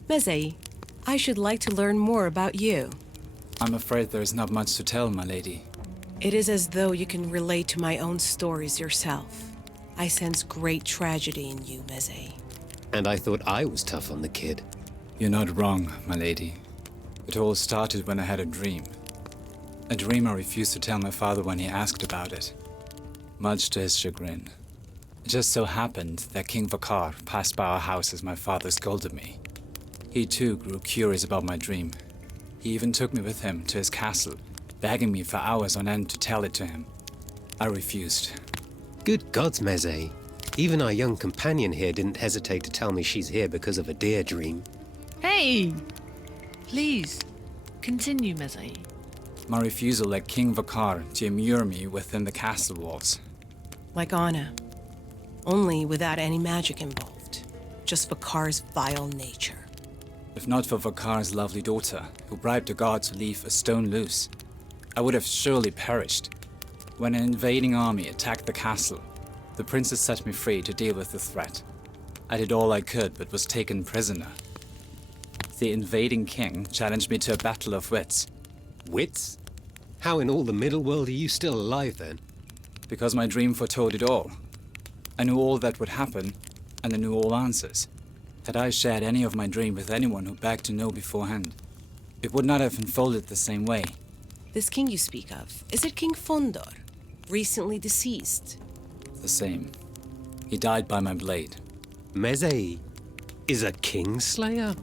Meze, I should like to learn more about you. I'm afraid there is not much to tell, my lady. It is as though you can relate to my own stories yourself. I sense great tragedy in you, Meze. And I thought I was tough on the kid. You're not wrong, my lady. It all started when I had a dream. A dream I refused to tell my father when he asked about it, much to his chagrin. It just so happened that King Vakar passed by our house as my father scolded me. He too grew curious about my dream. He even took me with him to his castle, begging me for hours on end to tell it to him. I refused. Good gods, Meze. Even our young companion here didn't hesitate to tell me she's here because of a deer dream. Hey! Please, continue, Meze. My refusal led King Vakar to immure me within the castle walls. Like Anna. Only without any magic involved. Just Vakar's vile nature. If not for Vakar's lovely daughter, who bribed the god to leave a stone loose, I would have surely perished. When an invading army attacked the castle, the princess set me free to deal with the threat. I did all I could, but was taken prisoner. The invading king challenged me to a battle of wits. Wits? How in all the middle world are you still alive then? Because my dream foretold it all. I knew all that would happen, and I knew all answers. Had I shared any of my dream with anyone who begged to know beforehand, it would not have unfolded the same way. This king you speak of, is it King Fondor? Recently deceased? The same. He died by my blade. Meze is a kingslayer?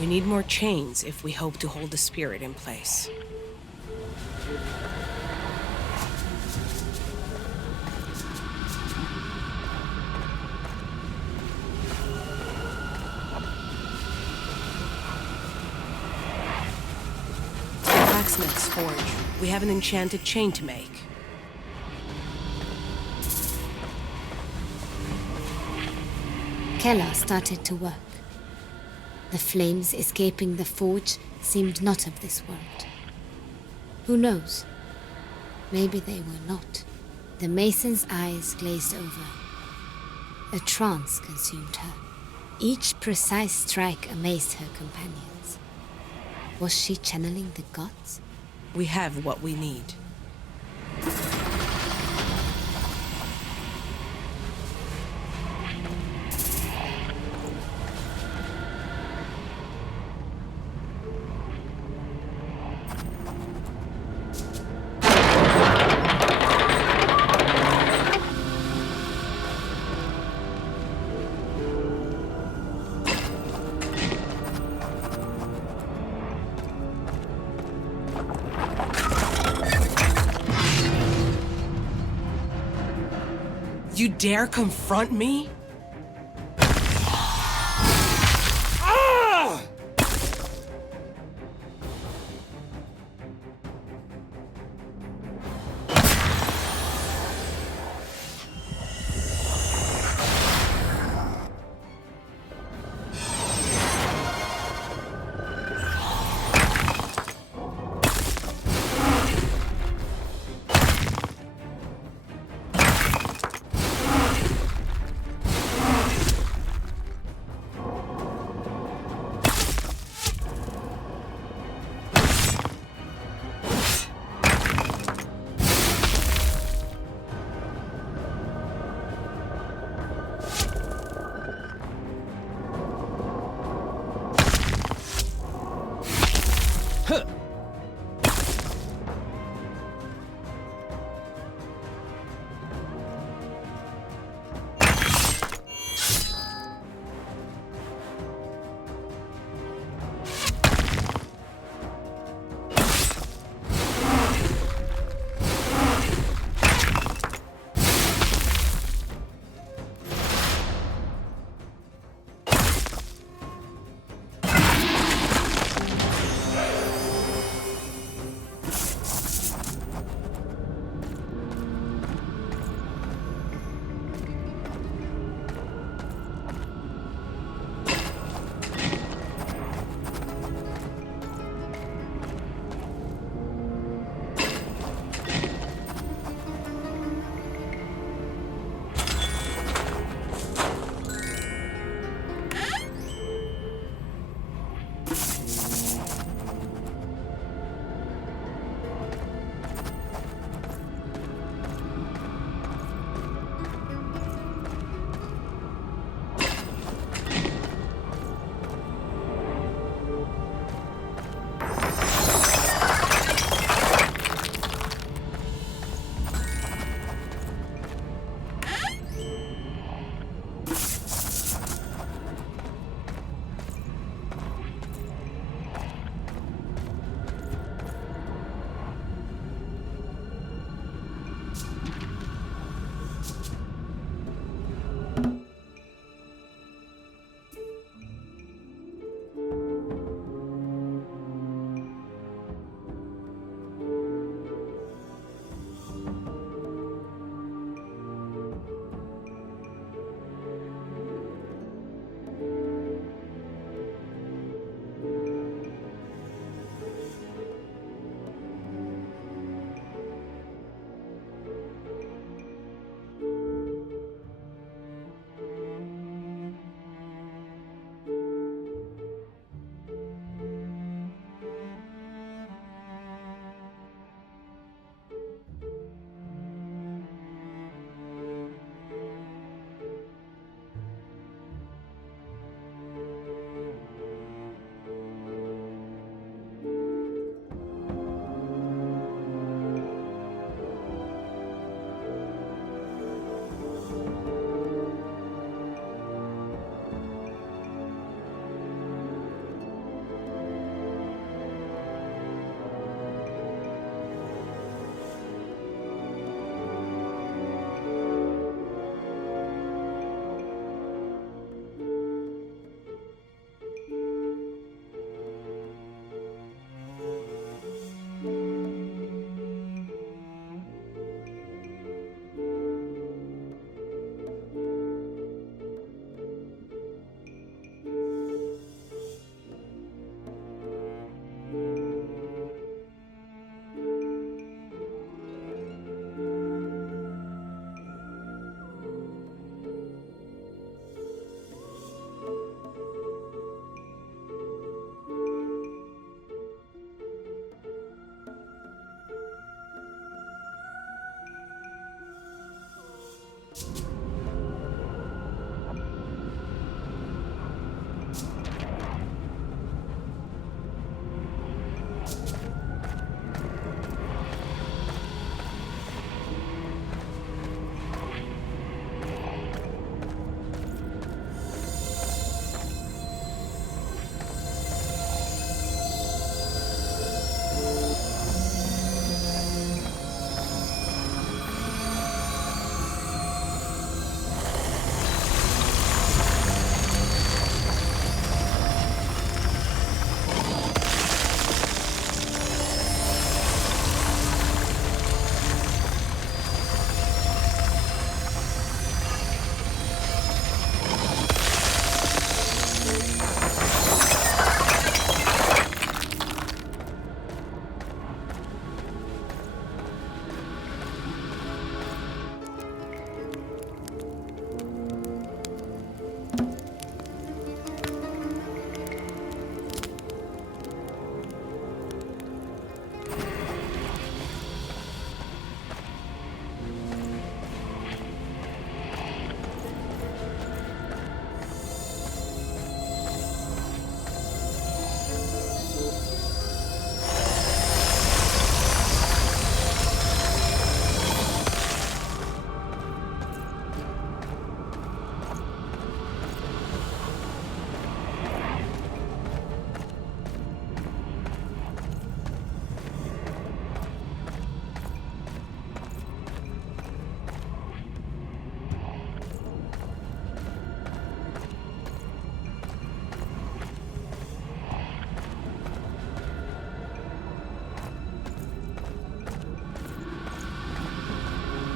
We need more chains if we hope to hold the spirit in place. Blacksmith's forge. We have an enchanted chain to make. Keller started to work. The flames escaping the forge seemed not of this world. Who knows? Maybe they were not. The mason's eyes glazed over. A trance consumed her. Each precise strike amazed her companions. Was she channeling the gods? We have what we need. You dare confront me?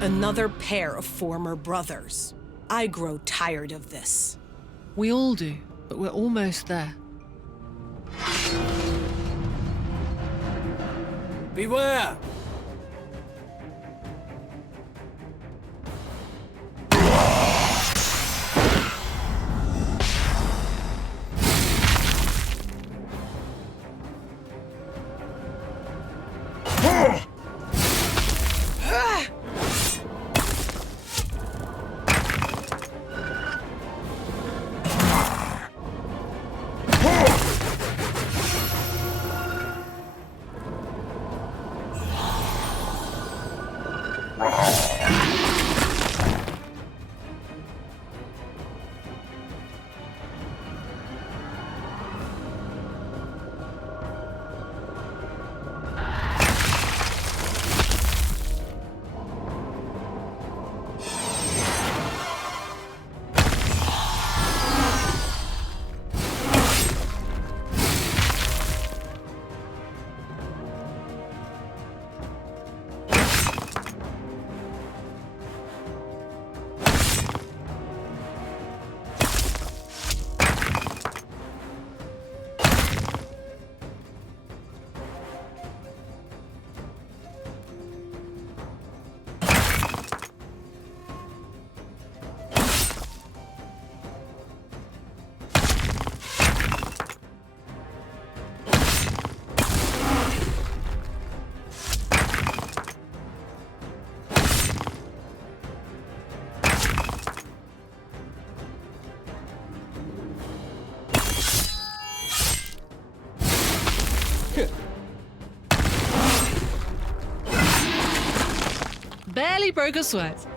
Another pair of former brothers. I grow tired of this. We all do, but we're almost there. Beware! Barely broke a sweat.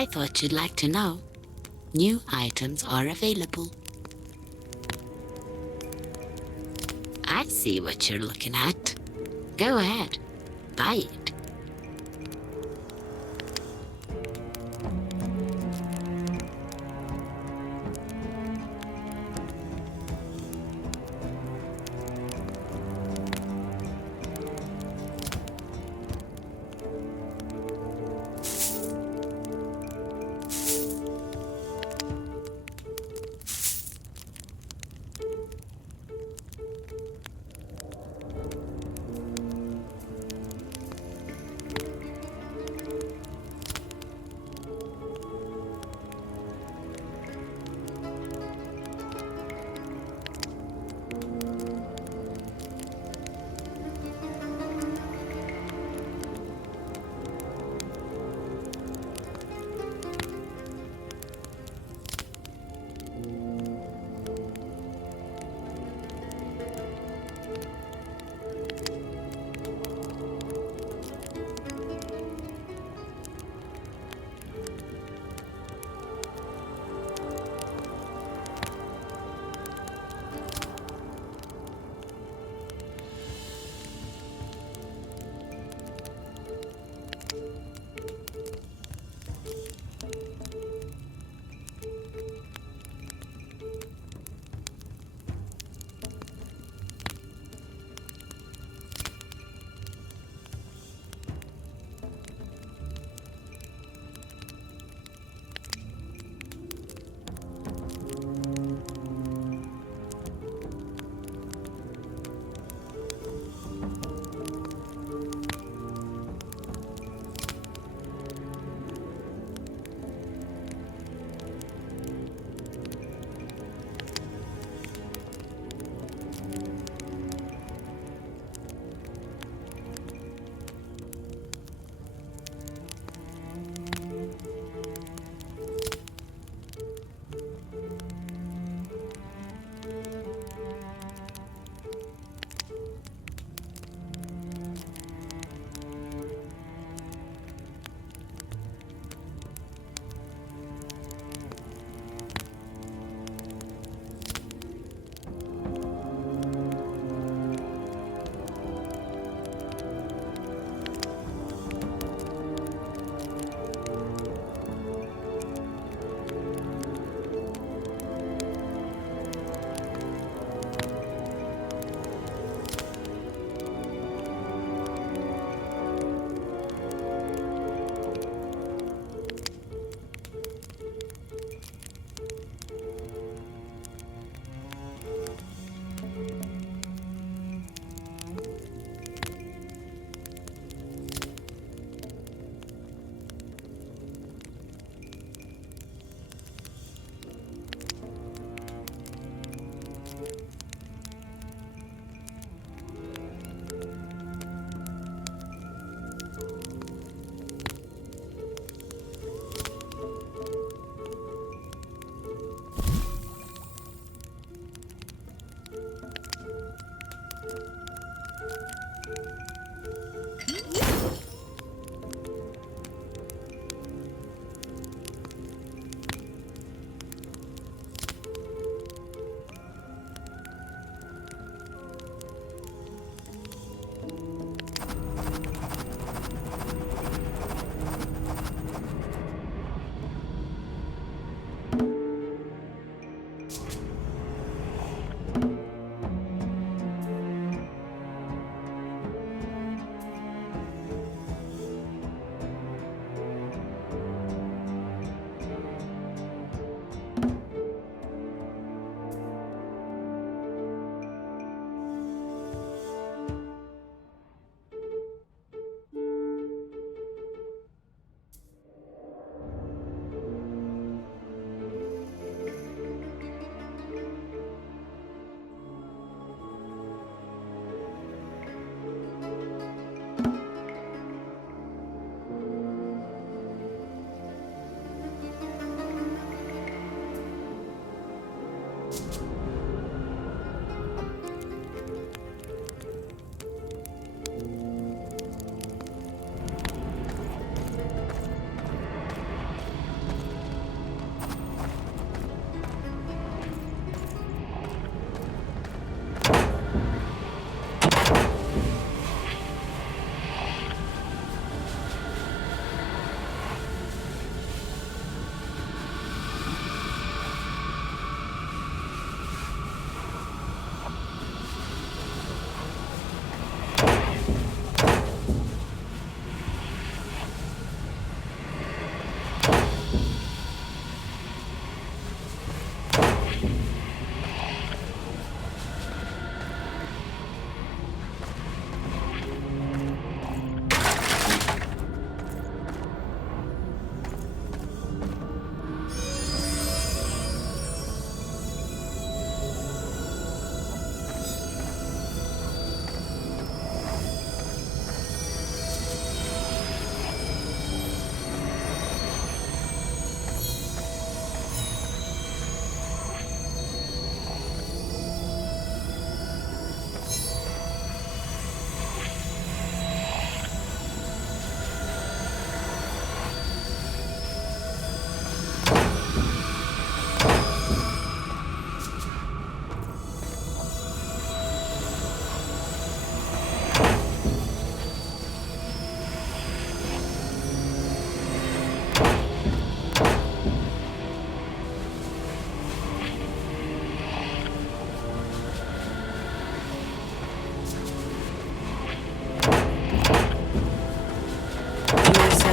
I thought you'd like to know. New items are available. I see what you're looking at. Go ahead, buy it.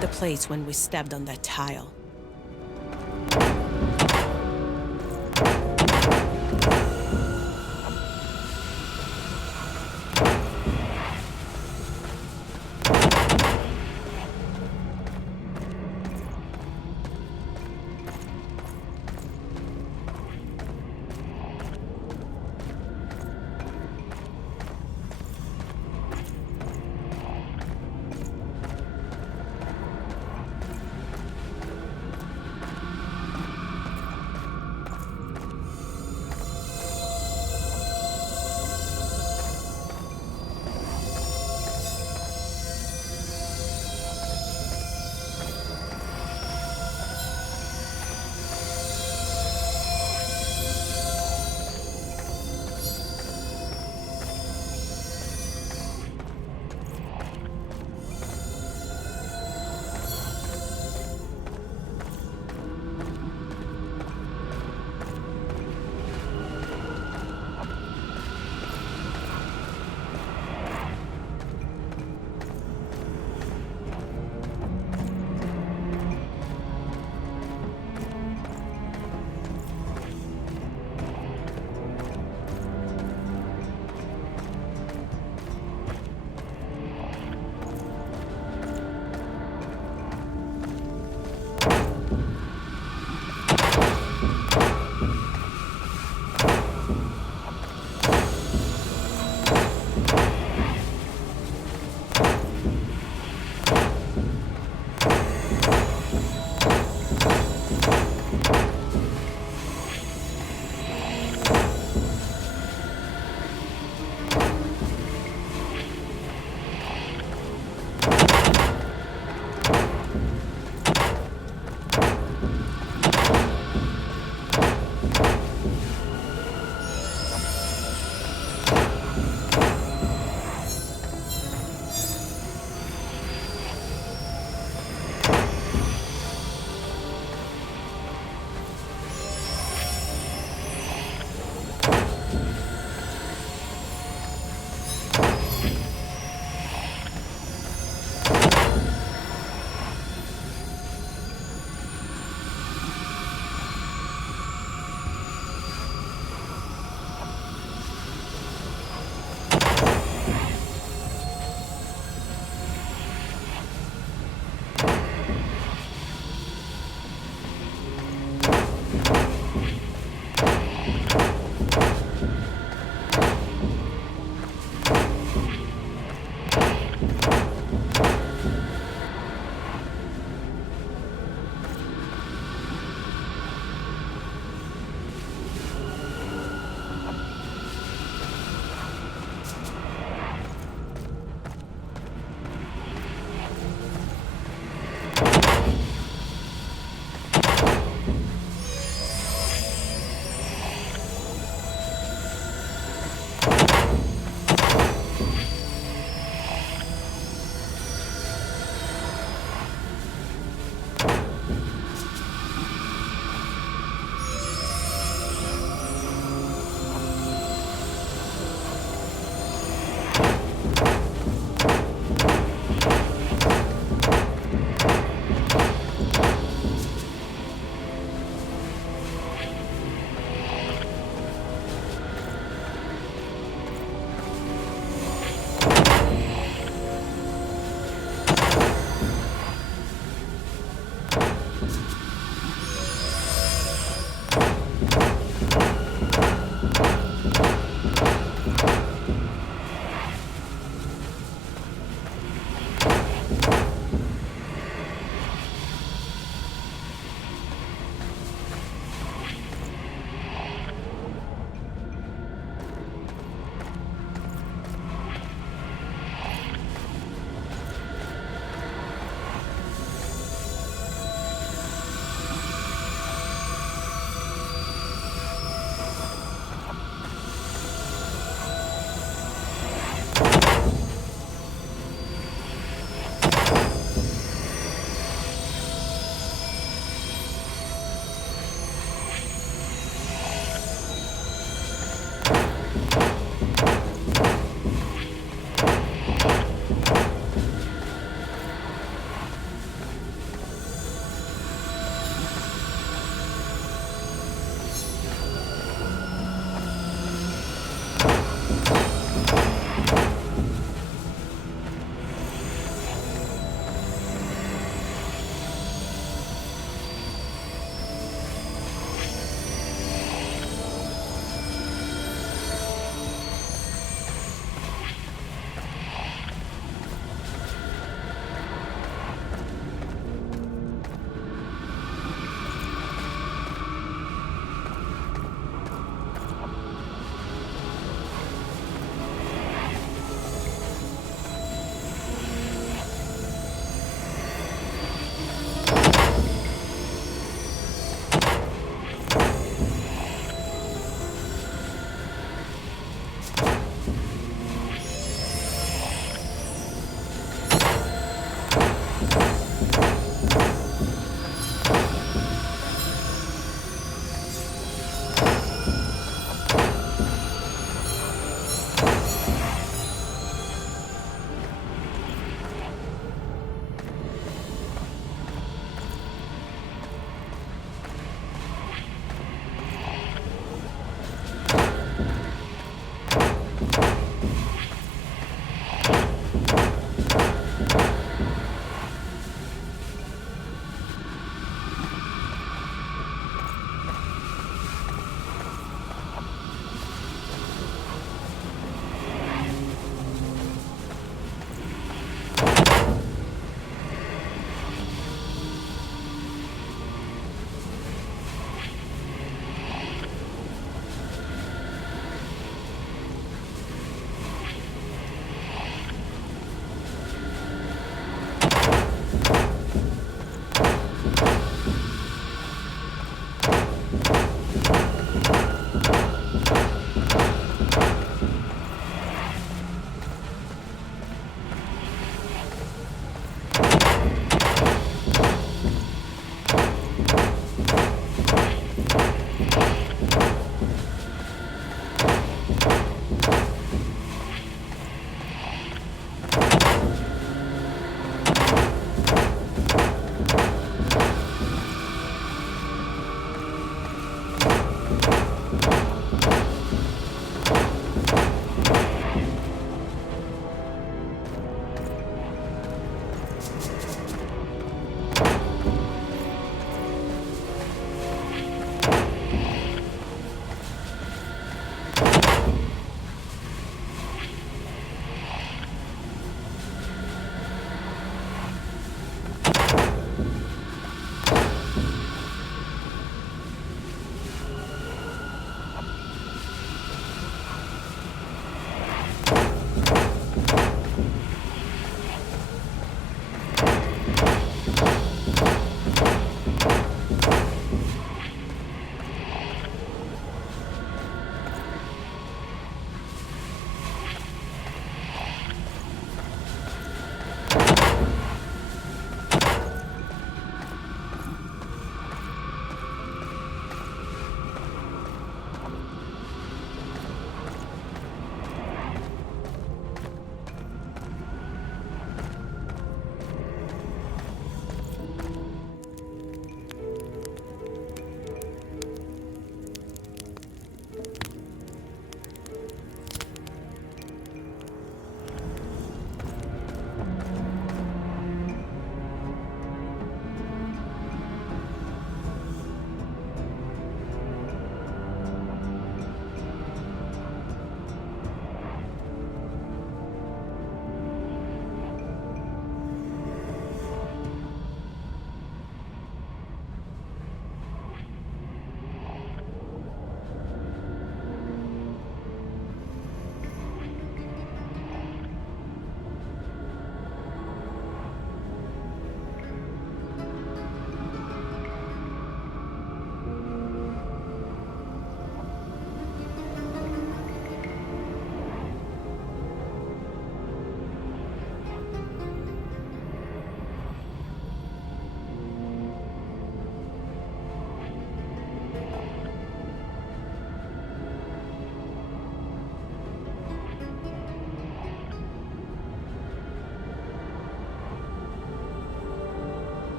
the place when we stepped on that tile.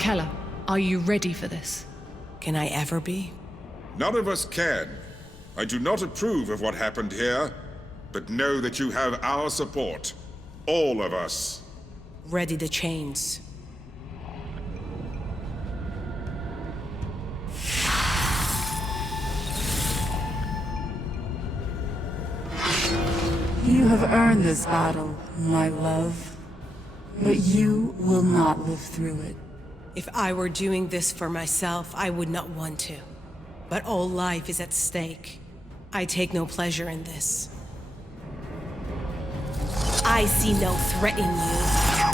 Keller, are you ready for this? Can I ever be? None of us can. I do not approve of what happened here, but know that you have our support. All of us. Ready the chains. You have earned this battle, my love. But you will not live through it. If I were doing this for myself, I would not want to. But all life is at stake. I take no pleasure in this. I see no threat in you.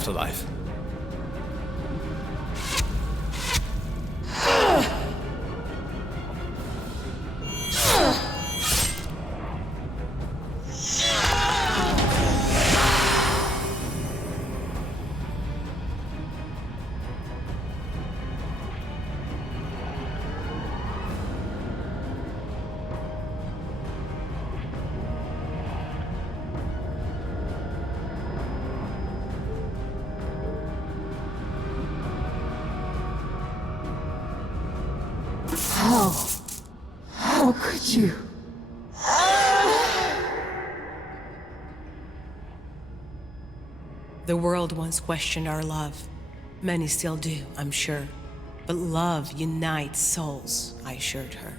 afterlife. How could you? The world once questioned our love. Many still do, I'm sure. But love unites souls, I assured her.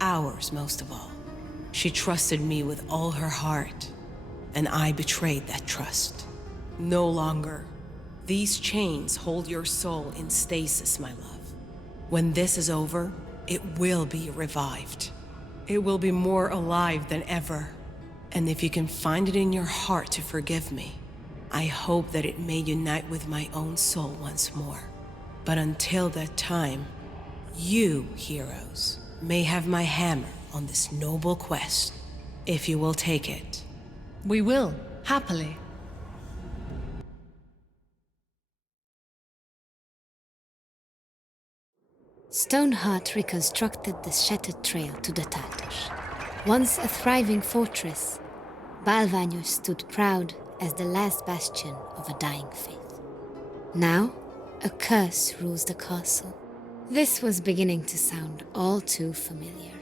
Ours, most of all. She trusted me with all her heart, and I betrayed that trust. No longer. These chains hold your soul in stasis, my love. When this is over, it will be revived. It will be more alive than ever. And if you can find it in your heart to forgive me, I hope that it may unite with my own soul once more. But until that time, you, heroes, may have my hammer on this noble quest, if you will take it. We will, happily. Stoneheart reconstructed the shattered trail to the Tartosh. Once a thriving fortress, Balvanyos stood proud as the last bastion of a dying faith. Now, a curse rules the castle. This was beginning to sound all too familiar.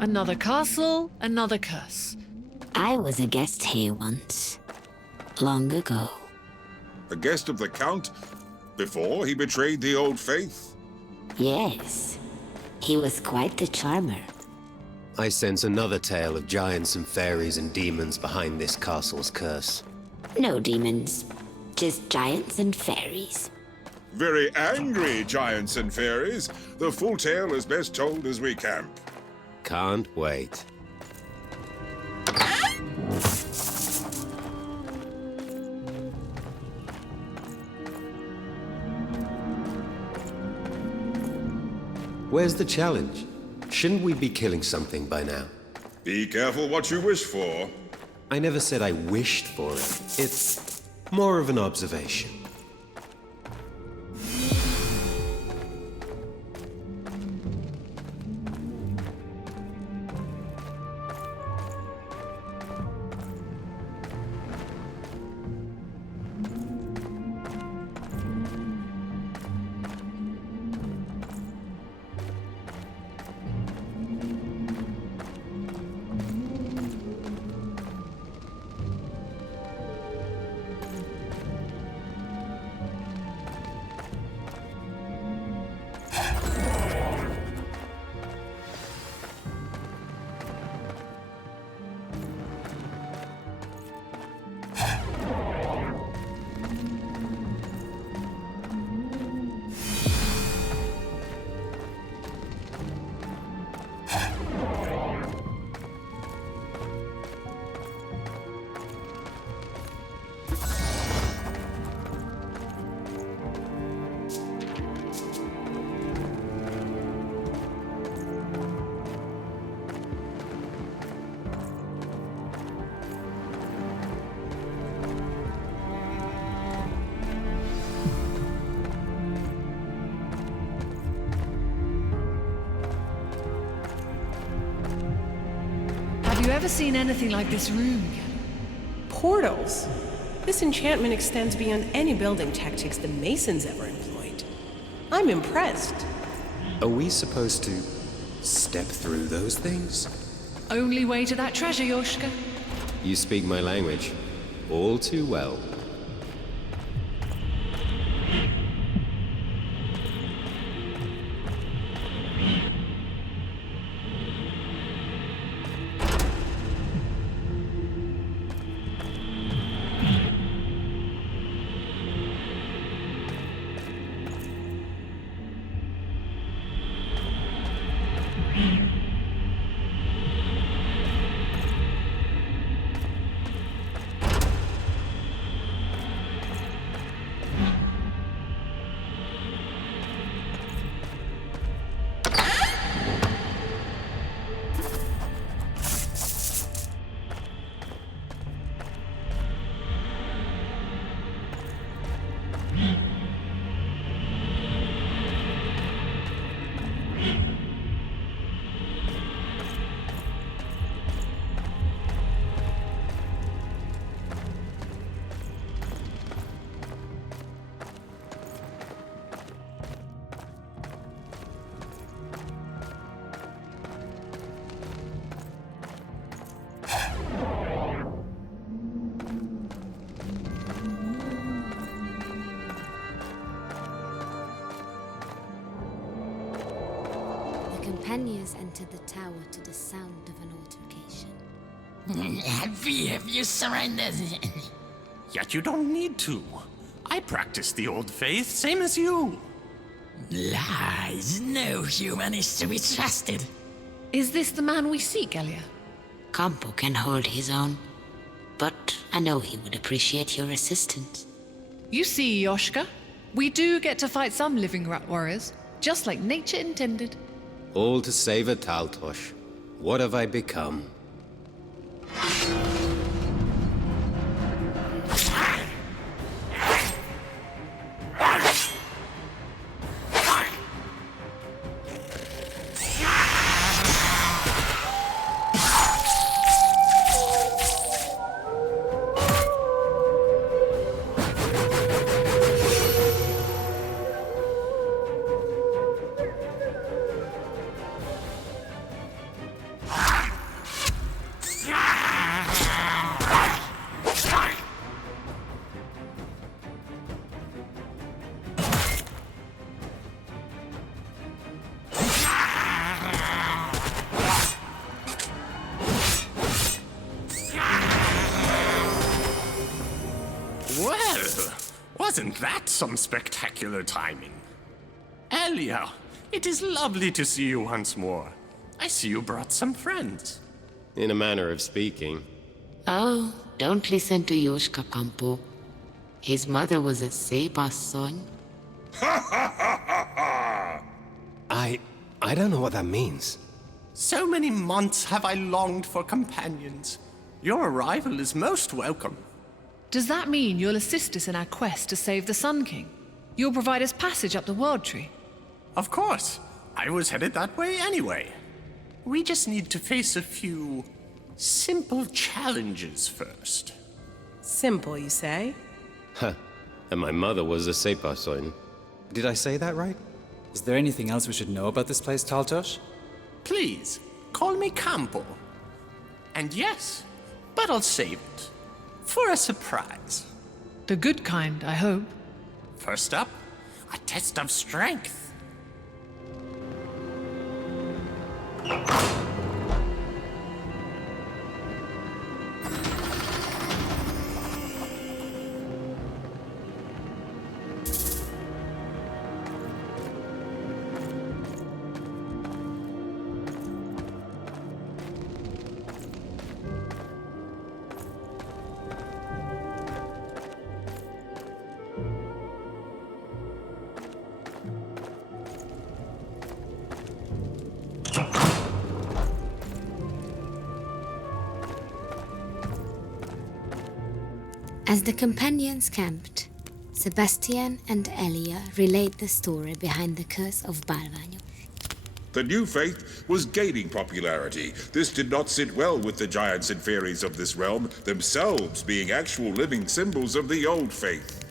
Another castle, another curse. I was a guest here once. Long ago. A guest of the Count? Before he betrayed the old faith? Yes. He was quite the charmer. I sense another tale of giants and fairies and demons behind this castle's curse. No demons. Just giants and fairies. Very angry giants and fairies. The full tale is best told as we camp. Can't wait. Where's the challenge? Shouldn't we be killing something by now? Be careful what you wish for. I never said I wished for it. It's more of an observation. ever seen anything like this room yet? Portals? This enchantment extends beyond any building tactics the Masons ever employed. I'm impressed. Are we supposed to step through those things? Only way to that treasure, Yoshka. You speak my language all too well. Companions entered the tower to the sound of an altercation. Have you surrendered? Yet you don't need to. I practice the old faith, same as you. Lies. No human is to be trusted. Is this the man we seek, Elia? Campo can hold his own, but I know he would appreciate your assistance. You see, Yoshka, we do get to fight some living rat warriors, just like nature intended. All to save a Taltosh. What have I become? Well, wasn't that some spectacular timing? Elia, it is lovely to see you once more. I see you brought some friends. In a manner of speaking. Oh, don't listen to Yoshka Campo. His mother was a Seba's son. I don't know what that means. So many months have I longed for companions. Your arrival is most welcome. Does that mean you'll assist us in our quest to save the Sun King? You'll provide us passage up the World Tree? Of course. I was headed that way anyway. We just need to face a few simple challenges first. Simple, you say? Huh. And my mother was a Sepasoin. Did I say that right? Is there anything else we should know about this place, Taltosh? Please, call me Campo. And yes, but I'll save it. For a surprise. The good kind, I hope. First up, a test of strength. As the companions camped, Sebastian and Elia relate the story behind the curse of Balvanyo. The new faith was gaining popularity. This did not sit well with the giants and fairies of this realm, themselves being actual living symbols of the old faith.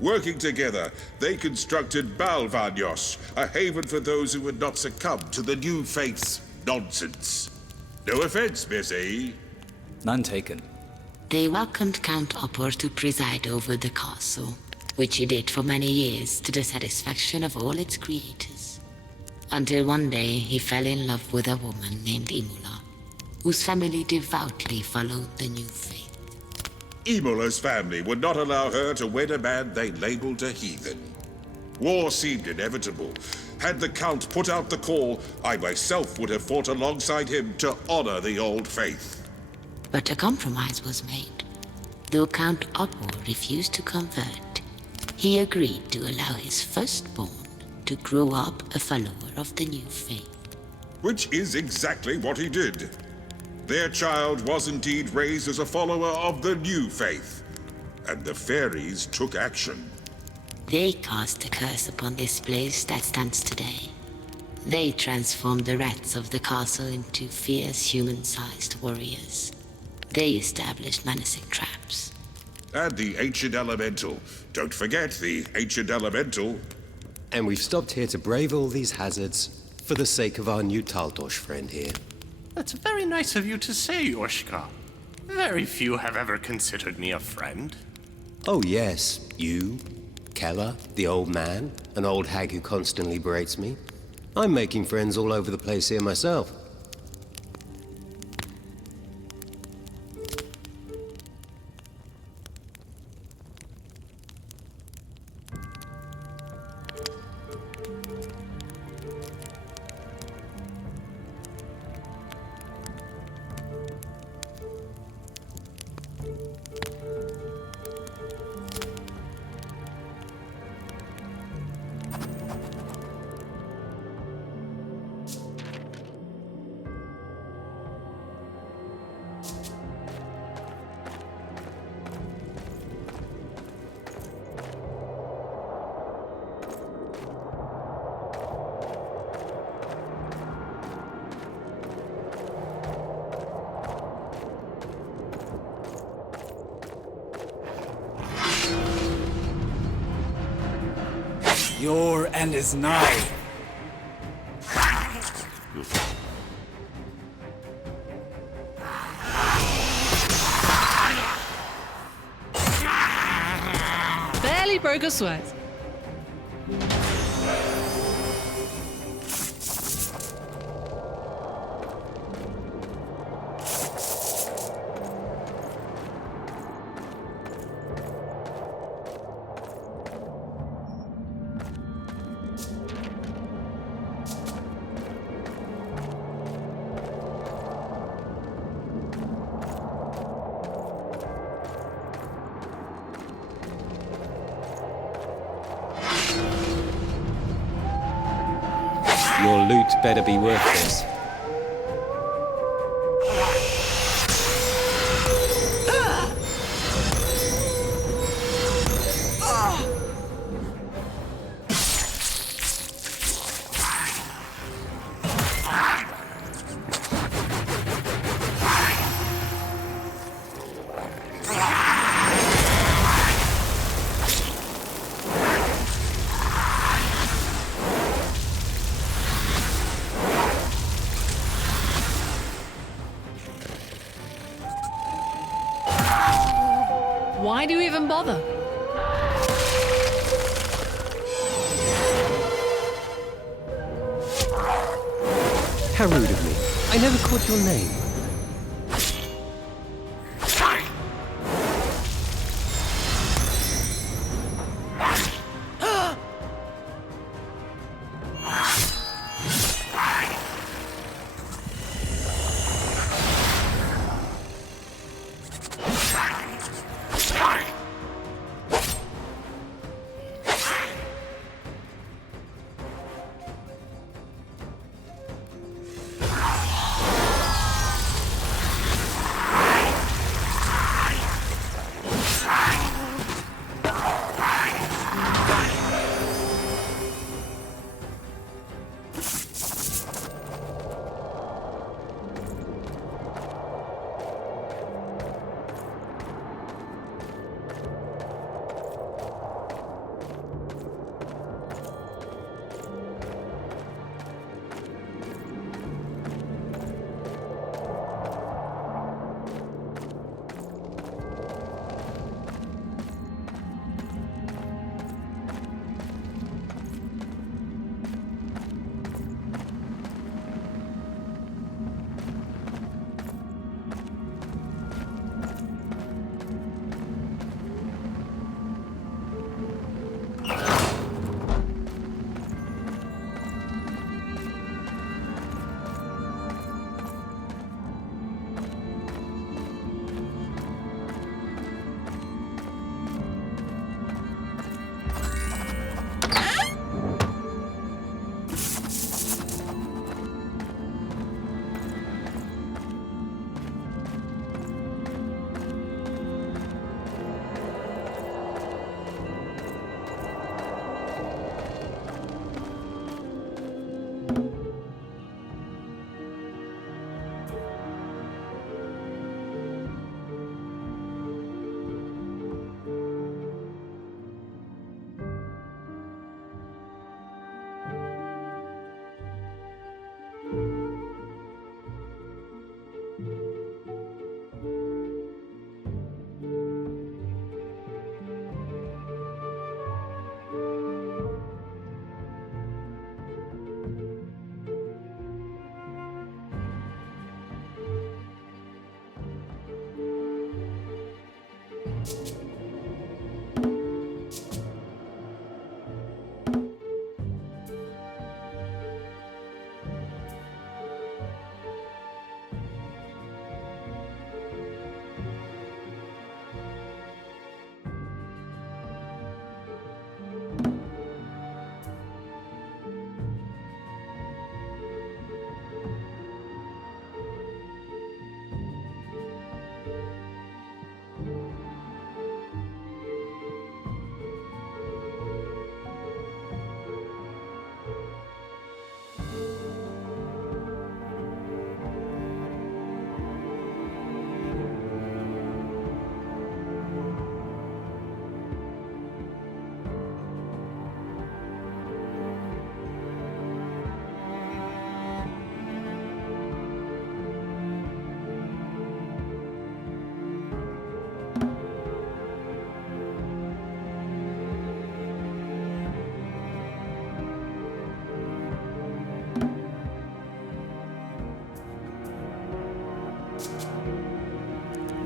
Working together, they constructed Balvanyos, a haven for those who would not succumb to the new faith's nonsense. No offense, Miss A. None taken. They welcomed Count Opor to preside over the castle, which he did for many years to the satisfaction of all its creators. Until one day he fell in love with a woman named Imola, whose family devoutly followed the new faith. Imola's family would not allow her to wed a man they labeled a heathen. War seemed inevitable. Had the Count put out the call, I myself would have fought alongside him to honor the old faith. But a compromise was made. Though Count Opor refused to convert, he agreed to allow his firstborn to grow up a follower of the new faith. Which is exactly what he did. Their child was indeed raised as a follower of the new faith, and the fairies took action. They cast a curse upon this place that stands today. They transformed the rats of the castle into fierce human-sized warriors. They established menacing traps. And the ancient elemental. Don't forget the ancient elemental. And we've stopped here to brave all these hazards for the sake of our new Taltosh friend here. That's very nice of you to say, Yoshka. Very few have ever considered me a friend. Oh yes, you, Keller, the old man, an old hag who constantly berates me. I'm making friends all over the place here myself. Your end is nigh. Barely broke a sweat. Your loot better be worth this. Why do you even bother? How rude of me. I never caught your name.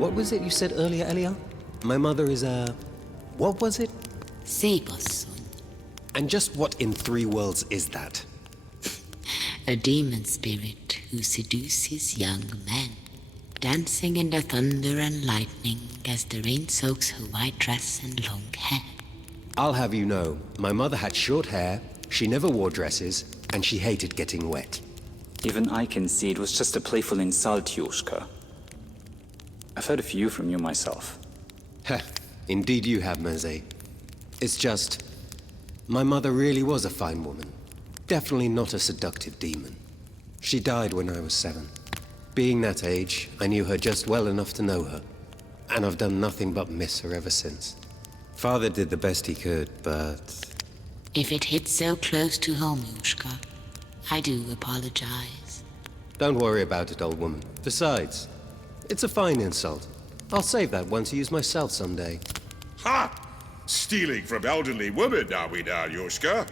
What was it you said earlier, Elia? My mother is a... what was it? Sebos. And just what in 3 worlds is that? A demon spirit who seduces young men, dancing in the thunder and lightning as the rain soaks her white dress and long hair. I'll have you know, my mother had short hair, she never wore dresses, and she hated getting wet. Even I can see it was just a playful insult, Yushka. I've heard a few from you myself. Heh, indeed you have, Merze. It's just... my mother really was a fine woman. Definitely not a seductive demon. She died when I was 7. Being that age, I knew her just well enough to know her. And I've done nothing but miss her ever since. Father did the best he could, but... If it hits so close to home, Yushka, I do apologize. Don't worry about it, old woman. Besides, it's a fine insult. I'll save that one to use myself someday. Ha! Stealing from elderly women, are we now, Yushka?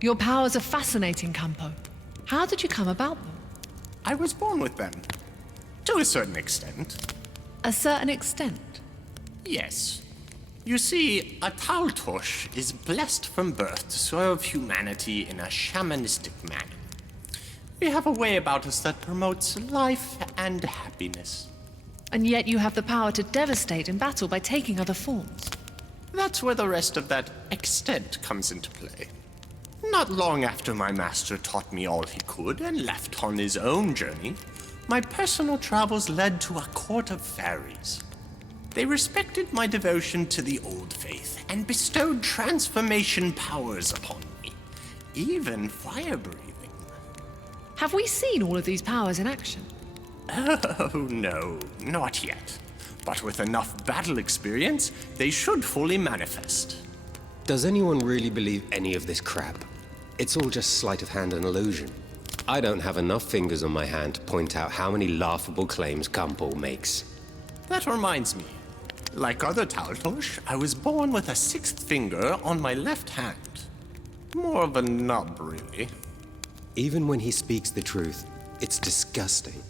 Your powers are fascinating, Campo. How did you come about them? I was born with them. To a certain extent. A certain extent. Yes. You see, a Taltosh is blessed from birth to serve humanity in a shamanistic manner. We have a way about us that promotes life and happiness. And yet you have the power to devastate in battle by taking other forms. That's where the rest of that extent comes into play. Not long after my master taught me all he could and left on his own journey, my personal travels led to a court of fairies. They respected my devotion to the old faith and bestowed transformation powers upon me, even fire breathing. Have we seen all of these powers in action? Oh, no, not yet. But with enough battle experience, they should fully manifest. Does anyone really believe any of this crap? It's all just sleight of hand and illusion. I don't have enough fingers on my hand to point out how many laughable claims Campo makes. That reminds me. Like other Taltosh, I was born with a sixth finger on my left hand. More of a nub, really. Even when he speaks the truth, it's disgusting.